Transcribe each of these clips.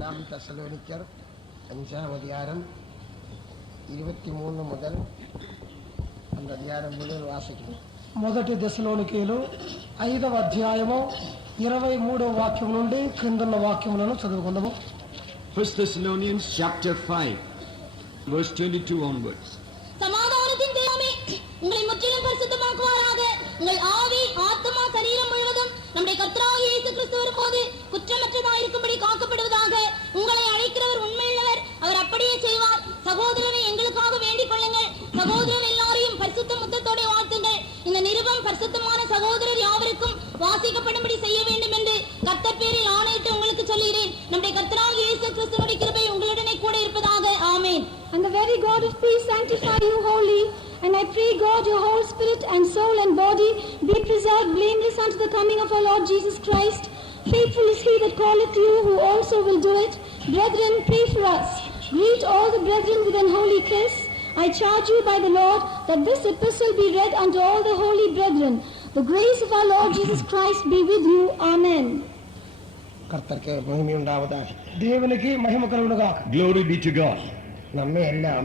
തെസ്സലോനിക്കർ 5-ാം അധ്യായം 23 മുതൽ அந்த అధ్యాయం ముదలు వాసిക്കുന്നു. మొదటి దశలోనికీలు 5వ అధ్యాయము 23వ వాక్యం నుండి క్రిందన్న వాక్యములను చదువుకుందాము. 1 Thessalonians chapter 5 verse 22 onwards. சமாதானத்தின் தேவமே உங்களை முற்றிலும் பரிசுத்தமாக்குவாராக. உங்கள் ஆவி ஆத்மா சரீரம் முழுவதும் நம்முடைய கர்த்தராகிய இயேசு கிறிஸ்து வரும்போது குற்றமற்றதாயிருக்கும்படி காக்கப்படுவதாக. உங்களை அழைக்கிறவர் உண்மையுள்ளவர், அவர் அப்படியே செய்வார். சகோதரரை எங்களுக்காக வேண்டிக் கொள்ளுங்கள். சகோதரர் எல்லாரையும் பரிசுத்த முத்தத்தோட வாழ்த்துங்கள். இந்த நிருபம் பரிசுத்தமான சகோதரர் யாவருக்கும் வாசிக்கப்படும்படி செய்ய வேண்டும் என்று கர்த்தர் பேரில் ஆணையிட்டு உங்களுக்கு சொல்லுகிறேன். நம்முடைய கர்த்தராகிய இயேசு கிறிஸ்துவினுடைய கிருபை உங்களுடனே கூட இருப்பதாக. ஆமென். And the very God of peace sanctify you wholly. And I pray God your whole spirit and soul and body be preserved blameless unto the coming of our Lord Jesus Christ. Faithful is he that calleth you, who also will do it. Brethren, pray for us. Greet all the brethren with an holy kiss. I charge you by the Lord that this epistle be read unto all the holy brethren. The grace of our Lord Jesus Christ be with you. Amen. கர்த்தருக்கு மகிமை உண்டாவதாக. దేవునికి మహిమ కలుగునుగాక. Glory be to God. നമ്മെ എല്ലാം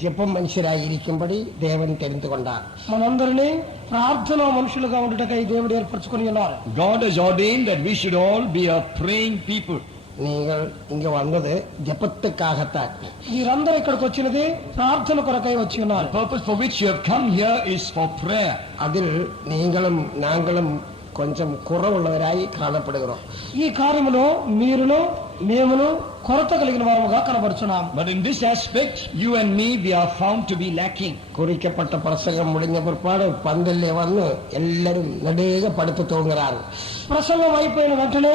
ജപം മനുഷ്യരായിരിക്കുമ്പടി ദേവൻ தெரிந்து கொண்டார். మనందరినీ ప్రార్థనా మనుషులుగా ఉండుటకై దేవుడు ఏర్పరచుకొని ఉన్నారు. God has ordained that we should all be a praying people. நீங்கள் இங்க வந்தது ஜபத்துக்காகத்தான். మీరందరూ ఇక్కడికి వచ్చినది ప్రార్థన కొరకై వచ్చి ఉన్నారు. The purpose for which you have come here is for prayer. அதில் நீங்களும் நாங்களும் కొంచెం కుర్రవుள்ளவராయి కాణப்படுகிறோம். ఈ కార్యములో మీరును మేమును కొరత కలిగిన వారముగా కనబడుచున్నాం. But in this aspect, you and me, we are found to be lacking. குறிக்கப்பட்ட பிரசங்கம் முடிஞ்ச பிற்பாடு பந்தல்ல வந்து எல்லாரும் நடுக படுத்து தூங்குறாங்க. ప్రసంగం అయిపోయిన వెంటనే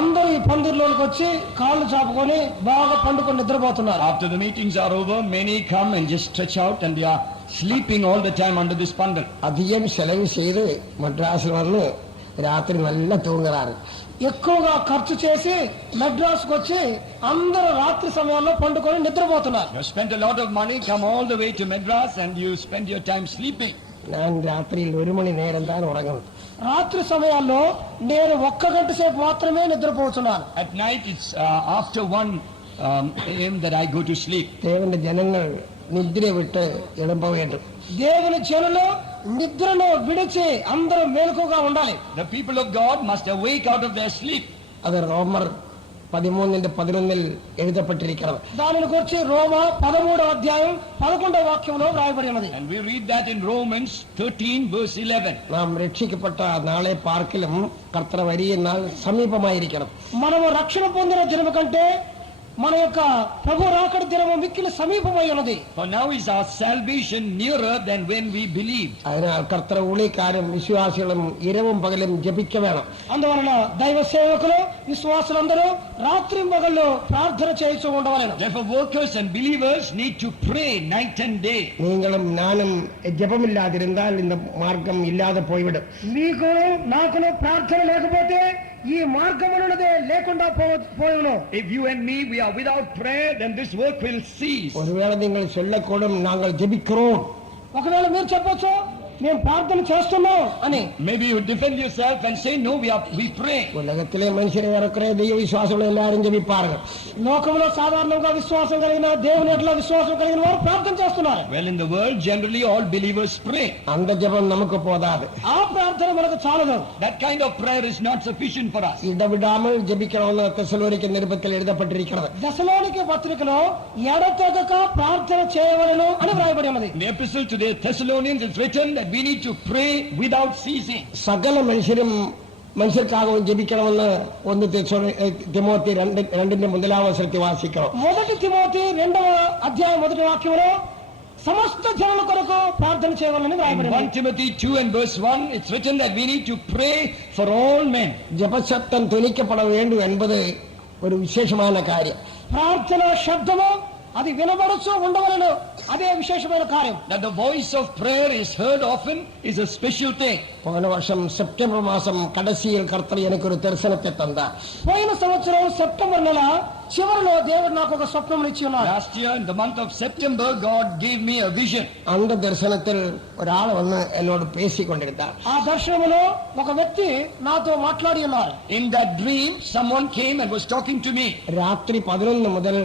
అందరూ ఈ పందిర్లోకి వచ్చి కాళ్ళు చాపుకొని బాగా పండుకొని నిద్రపోతున్నారు. After the meetings are over, many come and just stretch out and they are sleeping all the time under this pandal. அதிகம் செலவு செய்து மദ്രാസിൽ வந்து రాత్రి நல்லா தூங்குறாరు. ఎక్కువగా ఖర్చు చేసి మెడ్రాస్కి వచ్చి అందరూ రాత్రి సమయాల్లో పండుకొని నిద్రపోతున్నారు. You spent a lot of money, come all the way to Madras and you spend your time sleeping. நான் ராத்திரியில் 1 மணி நேரம் தான் உறங்குவேன். రాత్రి సమయాల్లో నేను 1 గంట సేపు మాత్రమే నిద్రపోతున్నాను. At night it's after 1 AM that I go to sleep. தேவனுடைய ஜனங்கள் நித்திரை விட்டு எழும்ப வேண்டும். దేవుని జనులు నిద్రను విడిచి అందరూ మెలకుగా ఉండాలి. The people of God must awake out of their sleep. அது ரோமர் 13:11 எழுதப்பட்டிருக்கிறது. దానిని గురించి రోమ 13వ అధ్యాయం 11వ వాక్యంలో వ్రాయబడి ఉన్నది. And we read that in Romans 13 verse 11. நாம் ரட்சிக்கப்பட்ட நாளை பார்க்கிலும் கர்த்தர் வரிய நாள் సమీపமாயிருக்கிறது. మనము రక్షణ పొందిన దినము కంటే మన యొక్క ప్రభు రాకడ దినము మిక్కిలి సమీపమై ఉన్నది. For now is our salvation nearer than when we believed. அதனால் கர்த்தர் ஊழியக்காரரும் விசுவாசிகளும் இரவும் பகலும் ஜெபிக்க வேணும். అందువలన దైవ సేవకులు విశ్వాసులందరూ రాత్రి పగళ్ళు ప్రార్థన చేస్తూ ఉండవలెను. Therefore workers and believers need to pray night and day. நீங்களும் நானும் ஜெபமில்லாதிருந்தால் இந்த மார்க்கம் இல்லாத போய்விடும். మీకు నాకును ప్రార్థన లేకపోతే ఈ మార్గమున్నదే లేకుండా పోవును. If you and me we are without prayer, then this work will cease. ஒருவேளை நீங்கள் சொல்லக்கூடும் நாங்கள் ஜெபிக்கிறோம். ఒకవేళ మీరు చెప్పొచ్చు మేము ప్రార్థన చేస్తున్నాం అని. Maybe you defend yourself and say no, we pray. உலகத்திலே மனுஷரை வரக்கிற தெய்வ விசுவாசம் எல்லாரும் ஜெபிப்பார்கள். లోకంలో సాధారణంగా విశ్వాసం కలిగిన దేవుని ఎట్లా విశ్వాసం కలిగిన వారు ప్రార్థన చేస్తున్నారు. Well, in the world generally all believers pray. அந்த ஜெபம் நமக்கு போதாது. ఆ ప్రార్థన మనకు చాలదు. That kind of prayer is not sufficient for us. இடவிடாமல் ஜெபிக்கணும்னு தெசலோனிக்க நிருபத்தில் எழுதப்பட்டிருக்கிறது. దశలోనికే పత్రికలో ఎడతెగక ప్రార్థన చేయవలెను అని వ్రాయబడి ఉన్నది. In the epistle to the Thessalonians it's written that we need to pray without ceasing. சகல மனுஷருக்காகவும் ஜெபிக்கணும்னு 1 திமோத்தி 2:1 வாசிக்கிறோம். మొదటి తిమోతి 2వ అధ్యాయం 1వ వాక్యంలో సమస్త జనుల కొరకు ప్రార్థన చేయవలెను వ్రాయబడి In 1 ఉన్నది. Timothy 2 and verse 1 it's written that we need to pray for all men. ஜெபசத்தம் துணிக்கப்பட வேண்டும் என்பது ஒரு விசேஷமான காரியம். ప్రార్థన శబ్దము అది వినబడుచు ఉండవలెను. అదే విశేషమైన కార్యం. That the voice of prayer is heard often is a special thing. போன வருஷம் செப்டம்பர் மாசம் கடைசியில் கர்த்தர் எனக்கு ஒரு தரிசனத்தை தந்தார். పోయిన సంవత్సరం సెప్టెంబర్ నెల చివరిలో దేవుడు నాకు ఒక స్వప్నం ఇచ్చి ఉన్నారు. Last year in the month of September, God gave me a vision. அந்த தரிசனத்தில் ஒரு ஆள் வந்து என்னோடு பேசிக் கொண்டிருந்தார். ఆ దర్శనములో ఒక వ్యక్తి నాతో మాట్లాడి ఉన్నారు. In that dream, someone came and was talking to me. ராத்திரி 11 முதல்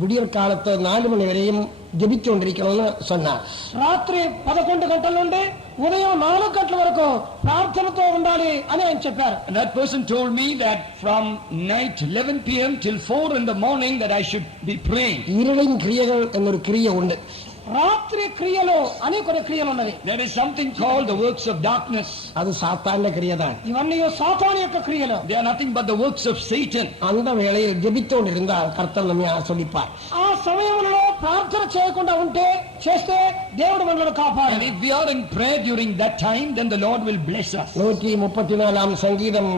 விடியற் காலத்து 4 மணி வரையும் ஜெபிச்சுകൊണ്ടിരിക്കണമെന്ന് சொன்னார். రాత్రి 11 గంటల నుండి ఉదయం 4 గంటల వరకు ప్రార్థనతో ఉండాలి అని ఆయన చెప్పారు. And that person told me that from night 11 p.m. till 4 in the morning that I should be praying. இருளின் கிரியைகள் എന്നൊരു கிரியை ഉണ്ട്. రాత్రి క్రియలు అని కొన్ని క్రియలు ఉన్నవి. There is something called the works of darkness. அது சாத்தாന്റെ கிரியைதான். ఇవన్నీ సాతాను యొక్క క్రియలు. They are nothing but the works of Satan. அந்த வேளையில் ஜெபித்துകൊണ്ടിருந்தால் கர்த்தர் நம்மை ஆசீர்வதிப்பார். ఆ సమయంలో ప్రార్థన చేయకుండా ఉంటే చేస్తే దేవుడు మనల్ని And కాపాడాలి. if we are in prayer during that time, then the Lord will bless us. 134 சங்கீதம்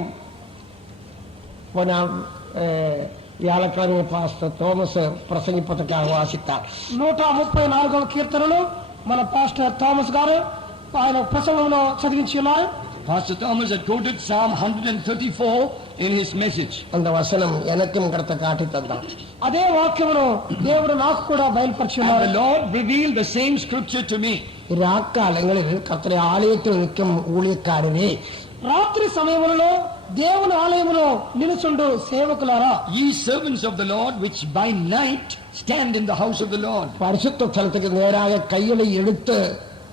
போன வியாழக்கிழமை பாஸ்டர் தோமஸ் பிரசங்கிப்பதற்காக வாசித்தார். 134వ కీర్తనలు మన పాస్టర్ థామస్ గారు ఆయన ప్రసంగంలో చదివించి ఉన్నారు. Pastor Thomas had quoted Psalm 134 in his message. அந்த வசனம் எனக்கும் கர்த்தர் காட்டி தந்தார். అదే వాక్యమును దేవుడు నాకు కూడా బయలుపరిచి And ఉన్నారు. the Lord revealed the same scripture to me. ராக்காலங்களில் கர்த்தரை ஆலயத்தில் நிற்கும் ஊழியக்காரரே, రాత్రి సమయములలో దేవుని ఆలయములో నిలుచుండు సేవకులారా, Ye servants of the Lord, which by night stand in the house of the Lord. பரிசுத்த ஸ்தலத்துக்கு நேராக கைகளை எடுத்து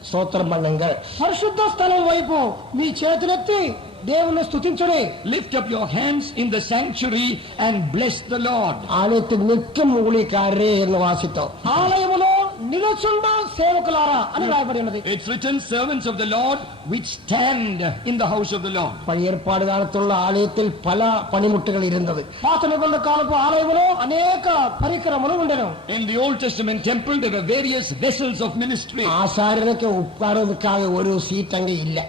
ஸ்தோத்திரம் பண்ணுங்கள். పరిశుద్ధ స్థలం వైపు మీ చేతులెత్తి దేవుని స్తుతించుడి. Lift up your hands in the sanctuary and bless the Lord. ஆலயத்தில் நிற்கும் ஊழியக்காரரே என்று வாசித்தோம். ఆలయములో నిలుచుండు సేవకులారా అని రాయబడి ఉన్నది. It's written, servants of the Lord, which stand in the house of the Lord. பழைய ஏற்பாடு காலத்துள்ள ஆலயத்தில் பல பணிமுட்டுகள் இருந்தது. పాత నిబంధన కాలపు ఆలయములో అనేక పరికరములు ఉండెను. In the Old Testament temple, there were various vessels of ministry. ஆசாரியனுக்கு உட்கார்றதுக்காக ஒரு சீட் அங்கே இல்லை.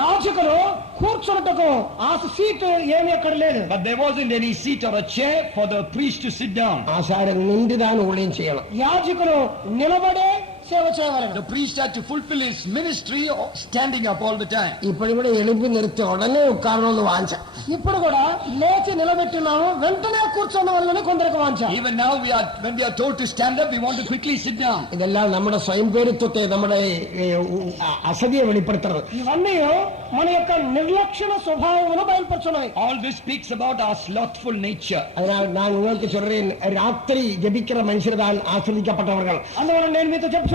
యాజకులు కూర్చున్నటకు ఆ సీటు ఏమీ అక్కడ లేదు. But there wasn't any seat or a chair for the priest to sit down. ஆசாரியன் நின்றுதான் ஊழியம் செய்யணும். యాజకులు నిలబడే సేవ చేయవలెను. The priest had to fulfill his ministry standing up all the time. இப்படி கூட எழுப்பி நிறுத்தி உடனே உட்காரணும்னு வாஞ்சேன். ఇప్పుడు కూడా లేచి నిలబెట్టినాము, వెంటనే కూర్చున్న వాళ్ళని కొందరికి వాంఛ. Even now when we are told to stand up, we want to quickly sit down. இதெல்லாம் நம்முடைய சுயம்பேரித்துவத்தை நம்முடைய அசதியை வெளிப்படுத்துறது. ఇవన్నీ మన యొక్క నిర్లక్షణ స్వభావమును బయలుపరుచున్నవి. All this speaks about our slothful nature. அதனால் நான் உங்களுக்கு சொல்றேன், ராத்திரி ஜெபிக்கிற மனுஷர் தான் ஆசீர்வதிக்கப்பட்டவர்கள். అందువల్ల నేను మీతో చెప్తున్నాను,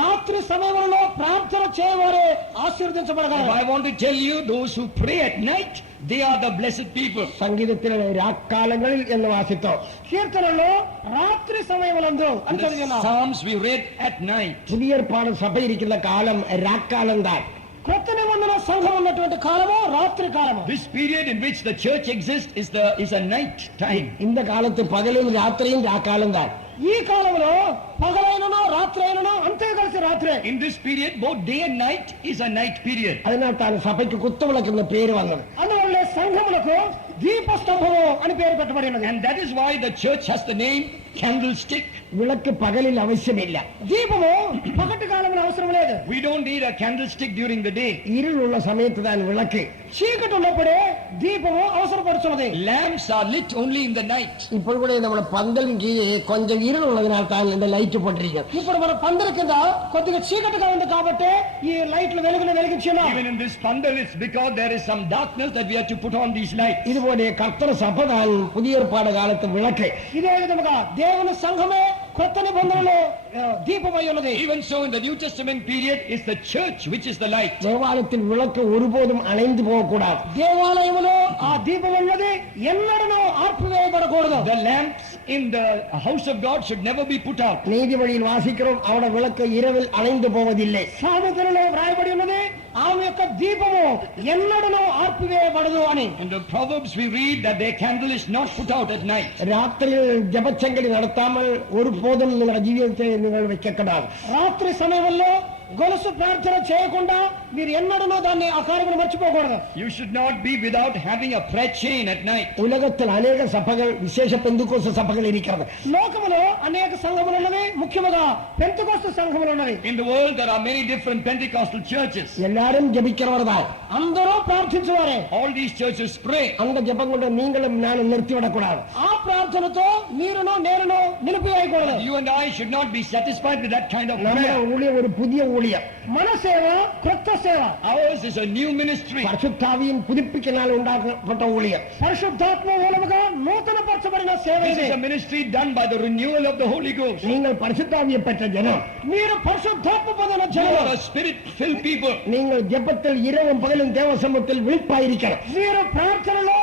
రాత్రి సమయంలో ప్రార్థన చేయవారే ఆశీర్వదించబడగలరు. I want to tell you, those who pray at night, they are the blessed people. சங்கீதத்தில் ராக்காலங்களில் என்று வாசித்தோம். కీర్తనలో రాత్రి సమయములందు అని The చదివినాం. Psalms we read at night. புதிய ஏற்பாடு சபை இருக்கின்ற காலம் ராக்காலம்தான். కొత్త నిబంధన సంఘం ఉన్నటువంటి కాలము రాత్రి కాలము. This period in which the church exists is a night time. இந்த காலத்து பகலும் ராத்திரியும் ராக்காலம்தான். ఈ కాలంలో పగలైనను రాత్రి అయినను అంతే కలిసి రాత్రే. In this period, both day and night is a night period. அதனால் தான் சபைக்கு குத்துவிளக்கு பேர் வந்தது. అందువల్ల సంఘములకు దీపస్తంభము అని పేరు పెట్టబడినది. And that is why the church has the name candlestick. விளக்கு பகலில் அவசியம் இல்லை. దీపము పగటి కాలంలో అవసరం లేదు. We don't need a candlestick during the day. இருள் உள்ள சமயத்து தான் விளக்கு. చీకటి ఉన్నప్పుడే దీపము అవసరపడుతున్నది. Lamps are lit only in the night. ఇప్పుడు కూడా நம்ம பந்தலின் கீழே கொஞ்சம் இருள் உள்ளதனால் தான் இந்த லைட் போட்டிருக்கோம். ఇప్పుడు మన పందిరి కింద కొద్దిగా చీకటిగా ఉంది కాబట్టి ఈ లైట్లు వెలిగించున్నాం. Even in this pandal, it's because there is some darkness that we have to put on these lights. இதுபோல கர்த்தர் சபை தான் புதிய ஏற்பாடு காலத்து விளக்கு. ఇదే విధముగా దేవుని సంఘమే కొత్త నిబంధనలో దీపమై ఉన్నది. Even so, in the New Testament period, is the church which is the light. தேவாலயத்தின் விளக்கு ஒருபோதும் அணைந்து போகக்கூடாது. దేవాలయములో ఆ దీపం ఉన్నది ఎన్నడూ ఆర్పివేయబడకూడదు. The lamps in the house of God should never be put out. நீதிபதியில் வாசிக்கிறோம், அவருடைய விளக்கு இரவில் அணைந்து போவதில்லை. సామెతలలో వ్రాయబడి ఉన్నది, ఆమె యొక్క దీపము ఎన్నడూ ఆర్పివేయబడదు అని. In the Proverbs we read that their candle is not put out at night. ராத்திரியில் ஜபச்சங்கடி நடத்தாமல் ஒருபோதும் உங்கள் ஜீவிதத்தை நீங்கள் வைக்கக்கூடாது. రాత్రి సమయంలో గొలుసు ప్రార్థన చేయకుండా మీరు ఎన్నడూ దాన్ని ఆ కార్యక్రమం మర్చిపోకూడదు. You should not be without having a prayer chain at night. உலகத்தில் அநேக சபைகள் விசேஷ பெந்துகோஸ்து சபைகள் இருக்கிறது. లోకములో అనేక సంఘములు ఉన్నవి, ముఖ్యముగా పెంతెకోస్తు సంఘములు ఉన్నవి. In the world there are many different Pentecostal churches. எல்லாரும் ஜெபிக்கிறவர்தான். అందరూ ప్రార్థించేవారే. All these churches pray. அந்த ஜெபம் கொண்டு நீங்களும் நானும் நிறுத்திவிடக்கூடாது. ఆ ప్రార్థనతో మీరును నేనును నిలిపివేయకూడదు. You and I should not be satisfied with that kind of நம்ம prayer. ஊழியம் ஒரு புதிய ஊழியம். మన సేవ క్రొత్త సేవ. Ours is a new ministry. பரிசுத்தாவியின் புதுப்பிக்கினால் உண்டாக்கப்பட்ட ஊழியம். పరిశుద్ధాత్మ మూలముగా నూతన పరచబడిన సేవ This ఇది. is a ministry done by the renewal of the Holy Ghost. நீங்கள் பரிசுத்தாவியை பெற்ற ஜனம். మీరు పరిశుద్ధాత్మ పొందిన You జనులు. are a spirit-filled people. நீங்கள் ஜெபத்தில் இரவும் பகலும் தேவ சமூகத்தில் விழிப்பாயிருக்கணும். మీరు ప్రార్థనలో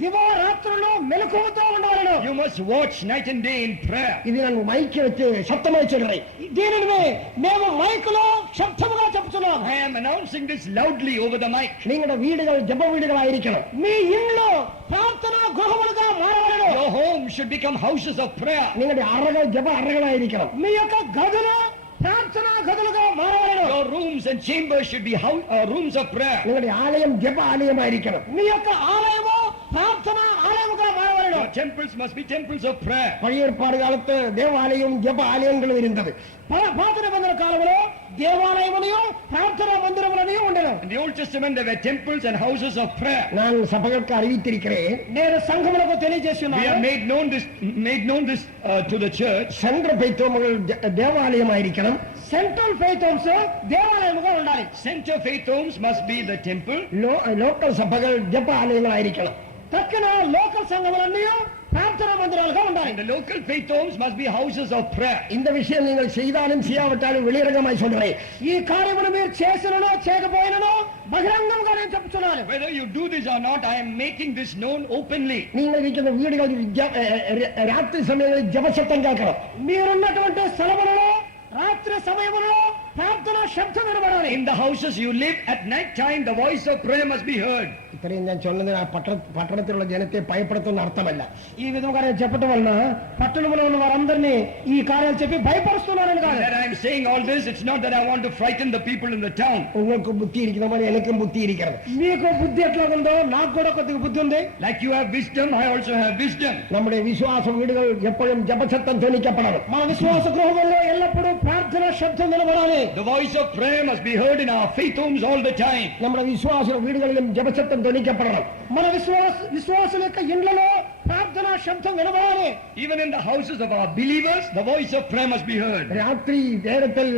దివారాత్రులు మెలకువతో ఉండాలను. You must watch night and day in prayer. இது நான் மைக்கு வச்சு சத்தமாய் சொல்றேன். దీనిని మేము మైకులో శబ్దముగా చెప్తున్నాం. I am announcing this loudly over the mic. நீங்களோட வீடுகள் ஜெப வீடுகளாயிருக்கணும். మీ ఇల్లు ప్రార్థనా గృహములుగా మారవలెను. Your home should become houses of prayer. நீங்களுடைய அறைகள் ஜெப அறைகளாயிருக்கணும். మీ యొక్క గదులు ప్రార్థనా గదులుగా మారవలెను. Your rooms and chambers should be rooms of prayer. உங்களுடைய ஆலயம் ஜெப ஆலயமாயிருக்கணும். మీ యొక్క ఆలయము ప్రార్థనా ఆలయముగా మారవలెను. Your temples must be temples of prayer. பழைய ஏற்பாடு காலத்து தேவாலயம் ஜெப ஆலயங்களும் இருந்தது. పాత నిబంధన కాలంలో దేవాలయమునియు ప్రార్థనా మందిరములనియు ఉండెను. In the Old Testament there were temples and houses of prayer. நான் சபைகளுக்கு அறிவித்திருக்கிறேன். నేను సంఘములకు We తెలియజేస్తున్నాను. have made known this to the church. சென்ற பைத்தோமகள் தேவாலயமாயிருக்கணும். సెంట్రల్ ఫెయిత్ హోమ్స్ దేవాలయముగా ఉండాలి. Center faith homes must be the temple. Local சபைகள் ஜெப ஆலயங்களாயிருக்கணும். తక్కిన లోకల్ సంఘములన్నీ ప్రార్థనా మందిరాలుగా ఉండాలి. And the local faith homes must be houses of prayer. இந்த விஷயம் நீங்கள் செய்தாலும் செய்யாவிட்டாலும் வெளியரங்கமாய் சொல்றேன். ఈ కార్యమును మీరు చేసిననో చేయకపోయిననో బహిరంగంగా నేను చెప్తున్నాను. Whether you do this or not, I am making this known openly. நீங்கள் இருக்கிற வீடுகள் ராத்திரி சமயங்களில் ஜெப சத்தம் கேட்கணும். మీరున్నటువంటి స్థలములలో రాత్రి సమయములో ప్రార్థనా శబ్దం వినబడాలి. In the houses you live at night time, the voice of prayer must be heard. இத்தனையும் நான் சொன்னது பட்டணத்தில் உள்ள ஜனத்தை பயப்படுத்தும் அர்த்தமல்ல. ఈ విధంగా నేను చెప్పడం వలన పట్టణంలో ఉన్న వారందరినీ ఈ కార్యాలు చెప్పి భయపరుస్తున్నానని కాదు. That I am saying all this, it's not that I want to frighten the people in the town. உங்களுக்கு புத்தி இருக்கிற மாதிரி எனக்கும் புத்தி இருக்கிறது. మీకు బుద్ధి ఎట్లా ఉందో నాకు కూడా కొద్దిగా బుద్ధి ఉంది. Like you have wisdom, I also have wisdom. நம்முடைய விசுவாச வீடுகள் எப்பொழுதும் ஜெப சத்தம் தொனிக்கப்படணும். మన విశ్వాస గృహముల్లో ఎల్లప్పుడూ ప్రార్థనా శబ్దం వినబడాలి. The voice of prayer must be heard in our faith homes all the time. நம்முடைய விசுவாச வீடுகளிலும் ஜெப சத்தம் தொனிக்கப்படணும். మన విశ్వాసుల యొక్క ఇండ్లలో ప్రార్థనా శబ్దం వినబడాలి. Even in the houses of our believers, the voice of prayer must be heard. ராத்திரி நேரத்தில்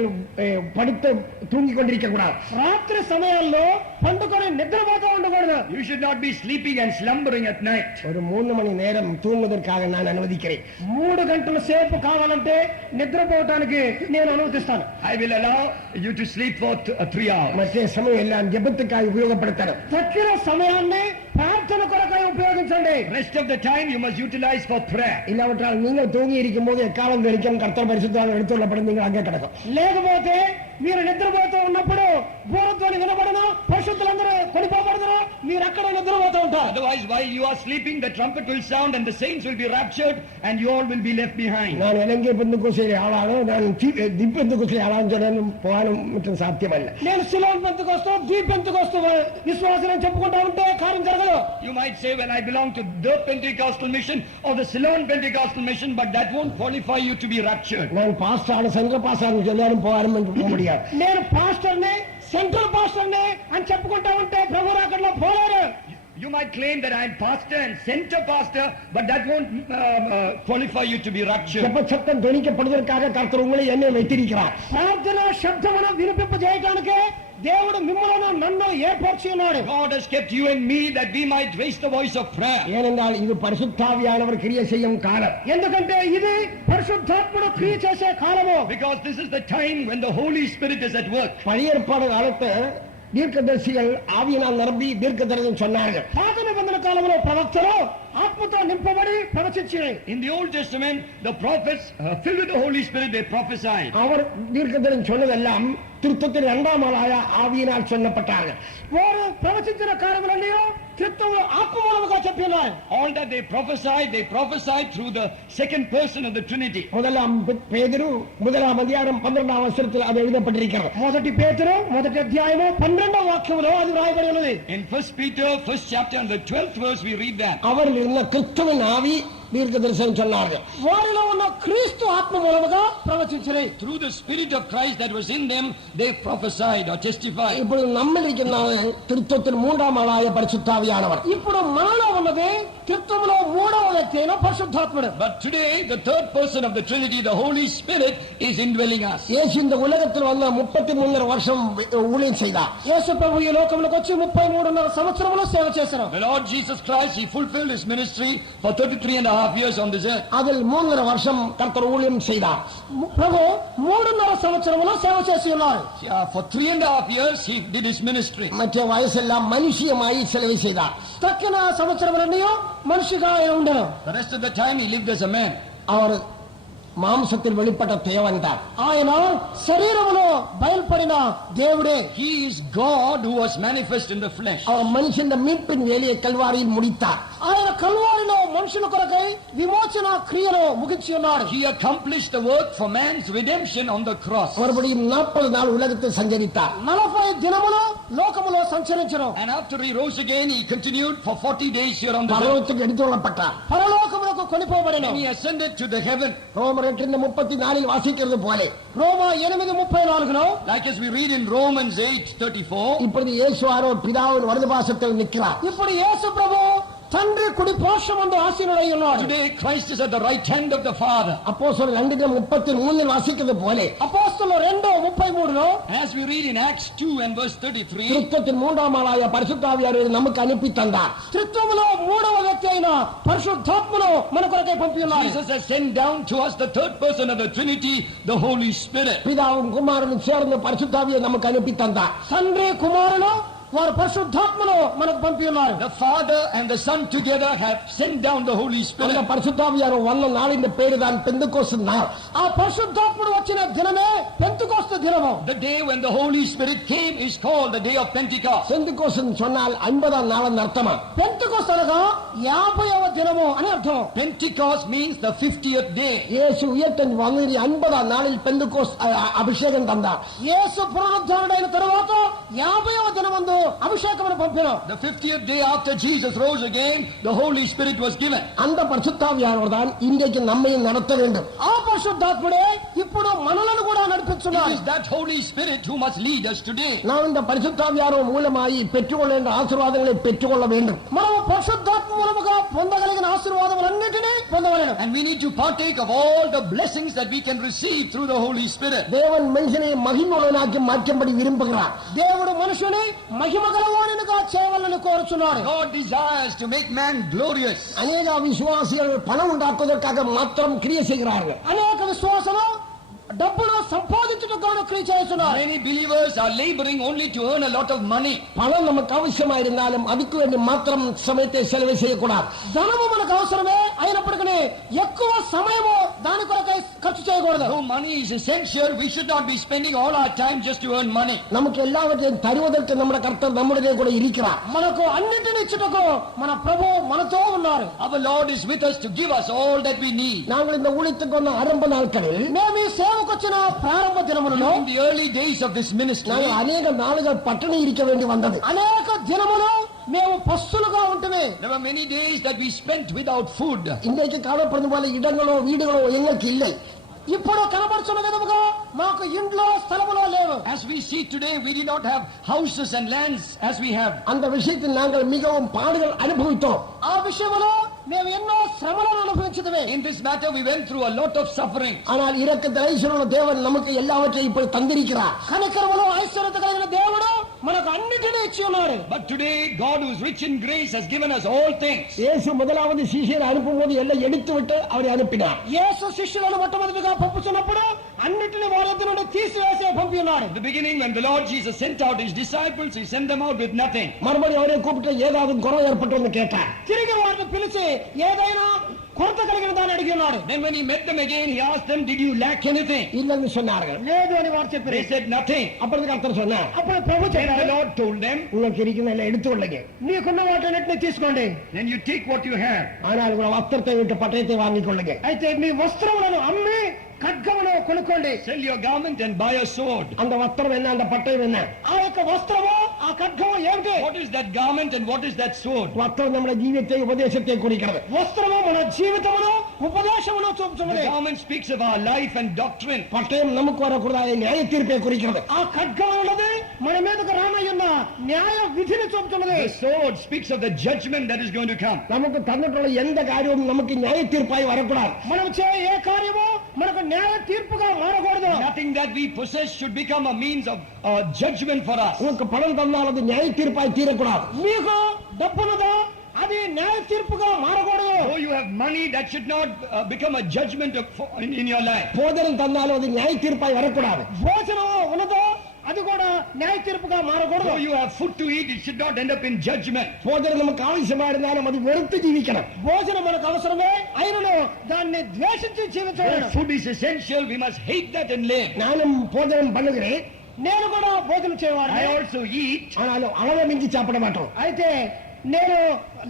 படுத்து தூங்கிக் கொண்டிருக்க கூடாது. రాత్రి సమయాల్లో పండుకొని నిద్రపోతూ ఉండకూడదు. You should not be sleeping and slumbering at night. ஒரு 3 மணி நேரம் தூங்குவதற்காக நான் அனுமதிக்கிறேன். 3 గంటల సేపు కావాలంటే నిద్రపోవటానికి నేను అనుమతిస్తాను. I will allow you to sleep for 3 hours. மற்ற சமயம் எல்லாம் ஜெபத்துக்காக உபயோகப்படுத்தணும். తక్కిన సమయాన్ని ప్రార్థన కొరకై ఉపయోగించండి. Rest of the time you must utilize for prayer. இல்லாவிட்டால் நீங்கள் தூங்கி இருக்கும் போது எக்காலம் வரைக்கும் கர்த்தர் பரிசுத்தமாக எடுத்துள்ளப்படும் நீங்கள் அங்கே கிடக்கும். లేకపోతే మీరు నిద్రపోతూ ఉన్నప్పుడు బూరధ్వని వినబడను, పరిశుద్ధులందరూ కొనిపోబడతారు, మీరు అక్కడ నిద్రపోతూ ఉంటారు. Otherwise, while you are sleeping, the trumpet will sound and the saints will be raptured and you all will be left behind. நான் இலங்கை பெந்தெக்கோஸ்தே ஆளானோ நான் திப் பெந்தெக்கோஸ்தே ஆளான்னு சொன்னாலும் போகாനും மற்றும் சாத்தியமல்ல. నేను సిలోన్ పెంతెకోస్తు ద్వీప్ పెంతెకోస్తు విశ్వాసం చెప్పుకుంటా ఉంటే కార్యం జరగదు. You might say, when I belong to the Pentecostal mission or the Ceylon Pentecostal mission, but that won't qualify you to be raptured. நான் பாஸ்டர் சென்ட்ரல் பாஸ்டர் சொல்லாலும் போகாനും போக முடியாது. నేను పాస్టర్ని, సెంట్రల్ పాస్టర్ని అని చెప్పుకుంటా ఉంటే ప్రభు రాకడలో పోలేరు. You might claim that I am pastor and center pastor, but that won't qualify you to be raptured. ஜெப சத்தம் தொனிக்கப்படுவதற்காக கர்த்தர் உங்களை என்னை வைத்திருக்கிறார். ప్రార్థన శబ్దమును వినిపింపజేయడానికి దేవుడు మిమ్మల్ని నన్ను ఏర్పరిచి ఉన్నాడు. God has kept you and me that we might raise the voice of prayer. ஏனென்றால் இது பரிசுத்தாவியானவர் கிரியை செய்யும் காலம். ఎందుకంటే ఇది పరిశుద్ధాత్ముడు క్రియ చేసే కాలము. Because this is the time when the Holy Spirit is at work. பழைய ஏற்பாடு காலத்து தீர்க்கதரிசிகள் ஆவியினால் நிரம்பி தீர்க்க தரிசனம் சொன்னார்கள். పాత నిబంధన కాలంలో ప్రవక్తలు ఆత్మతో నింపబడి ప్రవచించిరి. In the Old Testament, the prophets filled with the Holy Spirit, they prophesied. அவர் தீர்க்கதரிசி சொன்னதெல்லாம் திருத்தத்தின் இரண்டாம் ஆளாய ஆவியினால் சொன்னப்பட்டாங்க. వారు ప్రవచించిన కార్యములన్నీ క్రిస్తువు ఆత్మ మూలముగా చెప్పి ఉన్నారు. All that they prophesied through the second person of the Trinity. முதலாம் பேதுரு முதலாம் அதிகாரம் 12ஆம் வசனத்தில் அது எழுதப்பட்டிருக்கிறது. మొదటి పేతురు మొదటి అధ్యాయము 12వ వాక్యములో అది వ్రాయబడి ఉన్నది. In 1 Peter, 1st chapter and the 12th verse, we read that. அவரில் இருந்த கிறிஸ்துவின் ஆவி தீர்க்க தரிசனம் சொன்னார்கள். వారిలో ఉన్న క్రీస్తు ఆత్మ మూలముగా ప్రవచించిరి. Through the Spirit of Christ that was in them, they prophesied or testified. இப்பொழுது நம்மில் இருக்கின்ற திருத்தத்தின் மூன்றாம் ஆளாய பரிசுத்தாவியானவர். ఇప్పుడు మనలో ఉన్నది క్రిస్తువులో మూడవ వ్యక్తి అయిన పరిశుద్ధాత్ముడు. But today, the third person of the Trinity, the Holy Spirit, is indwelling us. இயேசு இந்த உலகத்தில் வந்த 33 வருஷம் ஊழியம் செய்தார். యేసు ప్రభు ఈ లోకంలోకి వచ్చి 33.5 సంవత్సరములు సేవ చేశారు. The Lord Jesus Christ, he fulfilled his ministry for 33.5 years on this earth. அதில் 3.5 வருஷம் கர்த்தர் ஊழியம் செய்தார். ప్రభు 3.5 సంవత్సరములు సేవ చేసి ఉన్నారు. Yeah, for 3.5 years, he did his ministry. மற்ற வயசெல்லாம் மனுஷியமாய் சேவை செய்தார். తక్కిన సంవత్సరములన్నీ మనిషిగా ఆయన ఉండను. The rest of the time, he lived as a man. அவர் மாம்சத்தில் வெளிப்பட்ட தேவன் தான். ఆయన శరీరములో బయలుపడిన దేవుడే. He is God who was manifest in the flesh. அவர் மனுஷன் மீட்பின் வேலையை கல்வாரியில் முடித்தார். ఆయన కల్వారిలో మనుషుల కొరకై విమోచన క్రియను ముగించి ఉన్నాడు. He accomplished the work for man's redemption on the cross. மறுபடியும் 40 நாள் உலகத்தை சஞ்சரித்தார். 40 దినములు లోకములో సంచరించెను. And after he rose again, he continued for 40 days here on the earth. பரலோகத்துக்கு எடுத்துக்கொள்ளப்பட்டார். పరలోకములకు కొనిపోబడెను. And he ascended to the heaven. ரோமர் 8:34 வாசிக்கிறது போல రోమా 8:34లో Like as we read in Romans 8:34. இப்பொழுது இயேசுவாரோ பிதாவின் வலதுபாசத்தில் நிற்கிறார். ఇప్పుడు యేసు ప్రభు తండ్రి కుడి పార్శ్వమందు ఆసీనుడై ఉన్నాడు. Today Christ is at the right hand of the Father. அப்போஸ்தலர் 2:33 வாசிக்கிறது போல అపోస్తలులు 2:33లో As we read in Acts 2 and verse 33. கிறிஸ்துவின் மூன்றாம் ஆளாய பரிசுத்தாவியாரை நமக்கு அனுப்பி தந்தார். త్రిత్వములో మూడవ వ్యక్తి అయిన పరిశుద్ధాత్మను మన కొరకై పంపి ఉన్నాడు. Jesus has sent down to us the third person of the Trinity, the Holy Spirit. பிதாவும் குமாரனும் சேர்ந்து பரிசுத்தாவியை நமக்கு அனுப்பி தந்தார். తండ్రి కుమారులు వారు పరిశుద్ధాత్మను మనకు పంపి ఉన్నారు. The Father and the Son together have sent down the Holy அந்த Spirit. பரிசுத்தாவியார் வந்த நாளின் பேரு தான் பெந்தெகோஸ்து நாள். ఆ పరిశుద్ధాత్ముడు వచ్చిన దినమే పెంతెకోస్తు దినము. The day when the Holy Spirit came is called the day of Pentecost. பெந்தெகோஸ்து சொன்னால் 50ஆம் நாள் அர்த்தமா. పెంతెకోస్తు అనగా 50వ దినము అని అర్థం. Pentecost means the 50th day. இயேசு உயிர்த்தெழுந்து வந்து 50ஆம் நாளில் பெந்தெகோஸ்து அபிஷேகம் தந்தார். యేసు పునరుద్ధరణైన తరువాత 50వ దినమందు అభిషేకమును పంపెను. The 50th day after Jesus rose again, the Holy Spirit was given. அந்த பரிசுத்தாவியானவர் தான் இன்றைக்கு நம்மையும் நடத்த வேண்டும். ఆ పరిశుద్ధాత్ముడే ఇప్పుడు మనలను కూడా It నడిపించున్నాడు. is that Holy Spirit who must lead us today. நாம் இந்த பரிசுத்தாவியானவர் மூலமாய் பெற்றுக்கொள்ள வேண்டிய ஆசீர்வாதங்களை பெற்றுக்கொள்ள வேண்டும். మనం పరిశుద్ధాత్మ మూలముగా పొందగలిగిన ఆశీర్వాదములన్నిటినీ పొందవలెను. And we need to partake of all the blessings that we can receive through the Holy Spirit. தேவன் மனுஷனை மகிமையுள்ளவனாக்கி மாற்றும்படி விரும்புகிறார். దేవుడు మనుషుని మహిమ గలవానిగా చేయవలెను కోరుచున్నాడు. God desires to make man glorious. அநேக விசுவாசிகள் பணம் உண்டாக்குவதற்காக மாத்திரம் கிரியை செய்கிறார்கள். అనేక విశ్వాసులు డబ్బును సంపాదించుటకు క్రియ చేస్తున్నారు. Many believers are laboring only to earn a lot of money. பணம் நமக்கு அவசியமா இருந்தாலும் அதுக்கு வேண்டி மாத்திரம் சமயத்தை செலவு செய்யக்கூடாது. ధనము మనకు అవసరమే అయినప్పటికీ ఎక్కువ సమయము దాని కొరకై ఖర్చు చేయకూడదు. Though money is essential, we should not be spending all our time just to earn money. நமக்கு எல்லாவற்றையும் தருவதற்கு நம்முடைய கர்த்தர் நம்முடைய கூட இருக்கிறார். మనకు అన్నిటిని ఇచ్చుటకు మన ప్రభు మనతో ఉన్నారు. Our Lord is with us to give us all that we need. நாங்கள் இந்த ஊழியத்துக்கு வந்த ஆரம்ப நாட்களில் మేము ఈ సేవకు వచ్చిన ప్రారంభ దినములలో In the early days of this ministry, நாங்கள் அநேக நாளுகள் பட்டினி இருக்க வேண்டி வந்தது. అనేక దినములు మేము పస్తులుగా ఉంటుమే. there were many days that we spent without food. இன்றைக்கு காணப்படுவது போல இடங்களோ வீடுகளோ எங்களுக்கு இல்லை. ఇప్పుడు కనబడుచున్న విధముగా మాకు ఇంట్లో స్థలములో లేవు. As we see today, we did not have houses and lands as we have. அந்த விஷயத்தில் நாங்கள் மிகவும் பாடுகள் அனுபவித்தோம். ఆ విషయములో మేము ఎన్నో శ్రమలను అనుభవించుదుమే. In this matter, we went through a lot of suffering. ஆனால் இரக்கத்தில் ஐஸ்வர்யமுள்ள தேவன் நமக்கு எல்லாவற்றையும் இப்படி தந்திருக்கிறார். కనికరములో ఐశ్వర్యత కలిగిన దేవుడు మనకు అన్నిటినీ ఇచ్చి ఉన్నాడు. But today, God who is rich in grace has given us all things. இயேசு முதலாவது சீஷரை அனுப்பும்போது எல்லாம் எடுத்து விட்டு அவரை அனுப்பினார். యేసు శిష్యులను మొట్టమొదటిగా పంపుచున్నప్పుడు అన్నిటిని వారి వద్ద నుండి తీసివేసి పంపి ఉన్నాడు. In the beginning, when the Lord Jesus sent out his disciples, he sent them out with nothing. மறுபடியும் அவரை கூப்பிட்டு ஏதாவது குறை ஏற்பட்டு கேட்டார். తిరిగి వారిని పిలిచి ఏదైనా కొరత కలిగిన దాన్ని అడిగి ఉన్నాడు. Then when he met them again, he asked them, did you lack anything? இல்லன்னு சொன்னார்கள். లేదు అని వారు చెప్పారు. They said nothing. அப்பொழுது கர்த்தர் சொன்னார், అప్పుడు ప్రభు Then the చెప్పాడు, Lord told them, உங்களுக்கு இருக்கிற எல்லாம் எடுத்து கொள்ளுங்க, నీకున్న వాటన్నిటిని తీసుకోండి, then you take what you have. ஆனால் உங்கள் வஸ்திரத்தை விட்டு பட்டயத்தை வாங்கிக் கொள்ளுங்க. అయితే మీ వస్త్రములను అమ్మి ఖడ్గమును కొనుక్కోండి. Sell your garment and buy a sword. அந்த வஸ்திரம் என்ன, அந்த பட்டயம் என்ன? ఆ యొక్క వస్త్రము ఆ ఖడ్గము ఏమిటి? What is that garment and what is that sword? வஸ்திரம் நம்முடைய ஜீவியத்தை உபதேசத்தை குறிக்கிறது. వస్త్రము మన జీవితమును ఉపదేశమును The చూపుతున్నది. garment speaks of our life and doctrine. பட்டயம் நமக்கு வரக்கூடாத நியாய தீர்ப்பை குறிக்கிறது. ఆ ఖడ్గం ఉన్నది మన మీదకు రానయ్యున్న న్యాయ విధిని చూపుతున్నది. The sword speaks of the judgment that is going to come. நமக்கு தந்துள்ள எந்த காரியமும் நமக்கு நியாய தீர்ப்பாய் வரக்கூடாது. మనం చే ఏ కార్యము మనకు న్యాయ తీర్పుగా మారకూడదు. Nothing that we possess should become a means of judgment for us. உனக்கு பணம் தந்தால் அது நியாய தீர்ப்பாய் தீரக்கூடாது. మీకు డబ్బున్నదో అది న్యాయ తీర్పుగా మారకూడదు. Though you have money, that should not become a judgment in your life. போதனம் தந்தாலும் அது நியாய தீர்ப்பாய் வரக்கூடாது. భోజనం ఉన్నదో అది కూడా న్యాయ తీర్పుగా మారకూడదు. Though you have food to eat, it should not end up in judgment. போதனம் நமக்கு அவசியமா இருந்தாலும் அது வெறுத்து ஜீவிக்கணும். భోజనం మనకు అవసరమే అయినను దాన్ని ద్వేషించి జీవించడం. Food is essential. We must hate that and live. நானும் போதனம் பண்ணுகிறேன், నేను కూడా భోజనం I చేయవాడిని. also eat, ஆனாலும் அளவை மிஞ்சி சாப்பிட மாட்டோம். అయితే నేను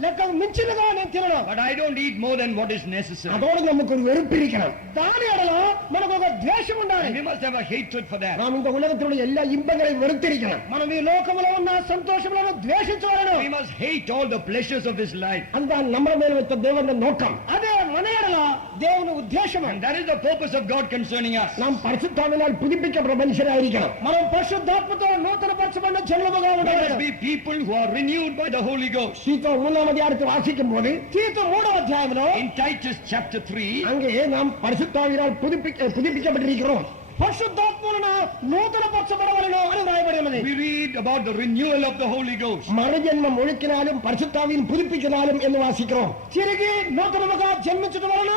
లెక్కకు మించినగా నేను తినను. but I don't eat more than what is necessary. அதோடு நமக்கு ஒரு வெறுப்பு இருக்கணும். దాని ఎడల మనకు ఒక ద్వేషం ఉండాలి. And we must have a hatred for that. நாம் இந்த உலகத்தினுடைய எல்லா இன்பங்களையும் வெறுத்திருக்கணும். మనం ఈ లోకములో ఉన్న సంతోషములను ద్వేషించవలెను. We must hate all the pleasures of this life. அதுதான் நம்ம மேல் வைத்த தேவனுடைய நோக்கம். అదే మన ఎడల దేవుని ఉద్దేశం. And that is the purpose of God concerning us. நாம் பரிசுத்தாவினால் புதுப்பிக்கப்பட்ட மனுஷராயிருக்கணும். మనం పరిశుద్ధాత్మతో నూతన పరచబడిన జనులుగా We ఉండాలి. must be people who are renewed by the Holy Ghost. சீத்தோ 3ஆம் அதிகாரத்தை வாசிக்கும் போது తీతు 3వ అధ్యాయంలో In Titus chapter 3, அங்கே நாம் பரிசுத்தாவினால் புதுப்பிக்கப்பட்டிருக்கிறோம். పరిశుద్ధాత్మను నూతన పరచబడవలెను అని వ్రాయబడి ఉన్నది. we read about the renewal of the Holy Ghost. மறுஜென்மம் ஒழுக்கினாலும் பரிசுத்தாவின் புதுப்பிக்கினாலும் என்று வாசிக்கிறோம். తిరిగి నూతనముగా జన్మించడం వలన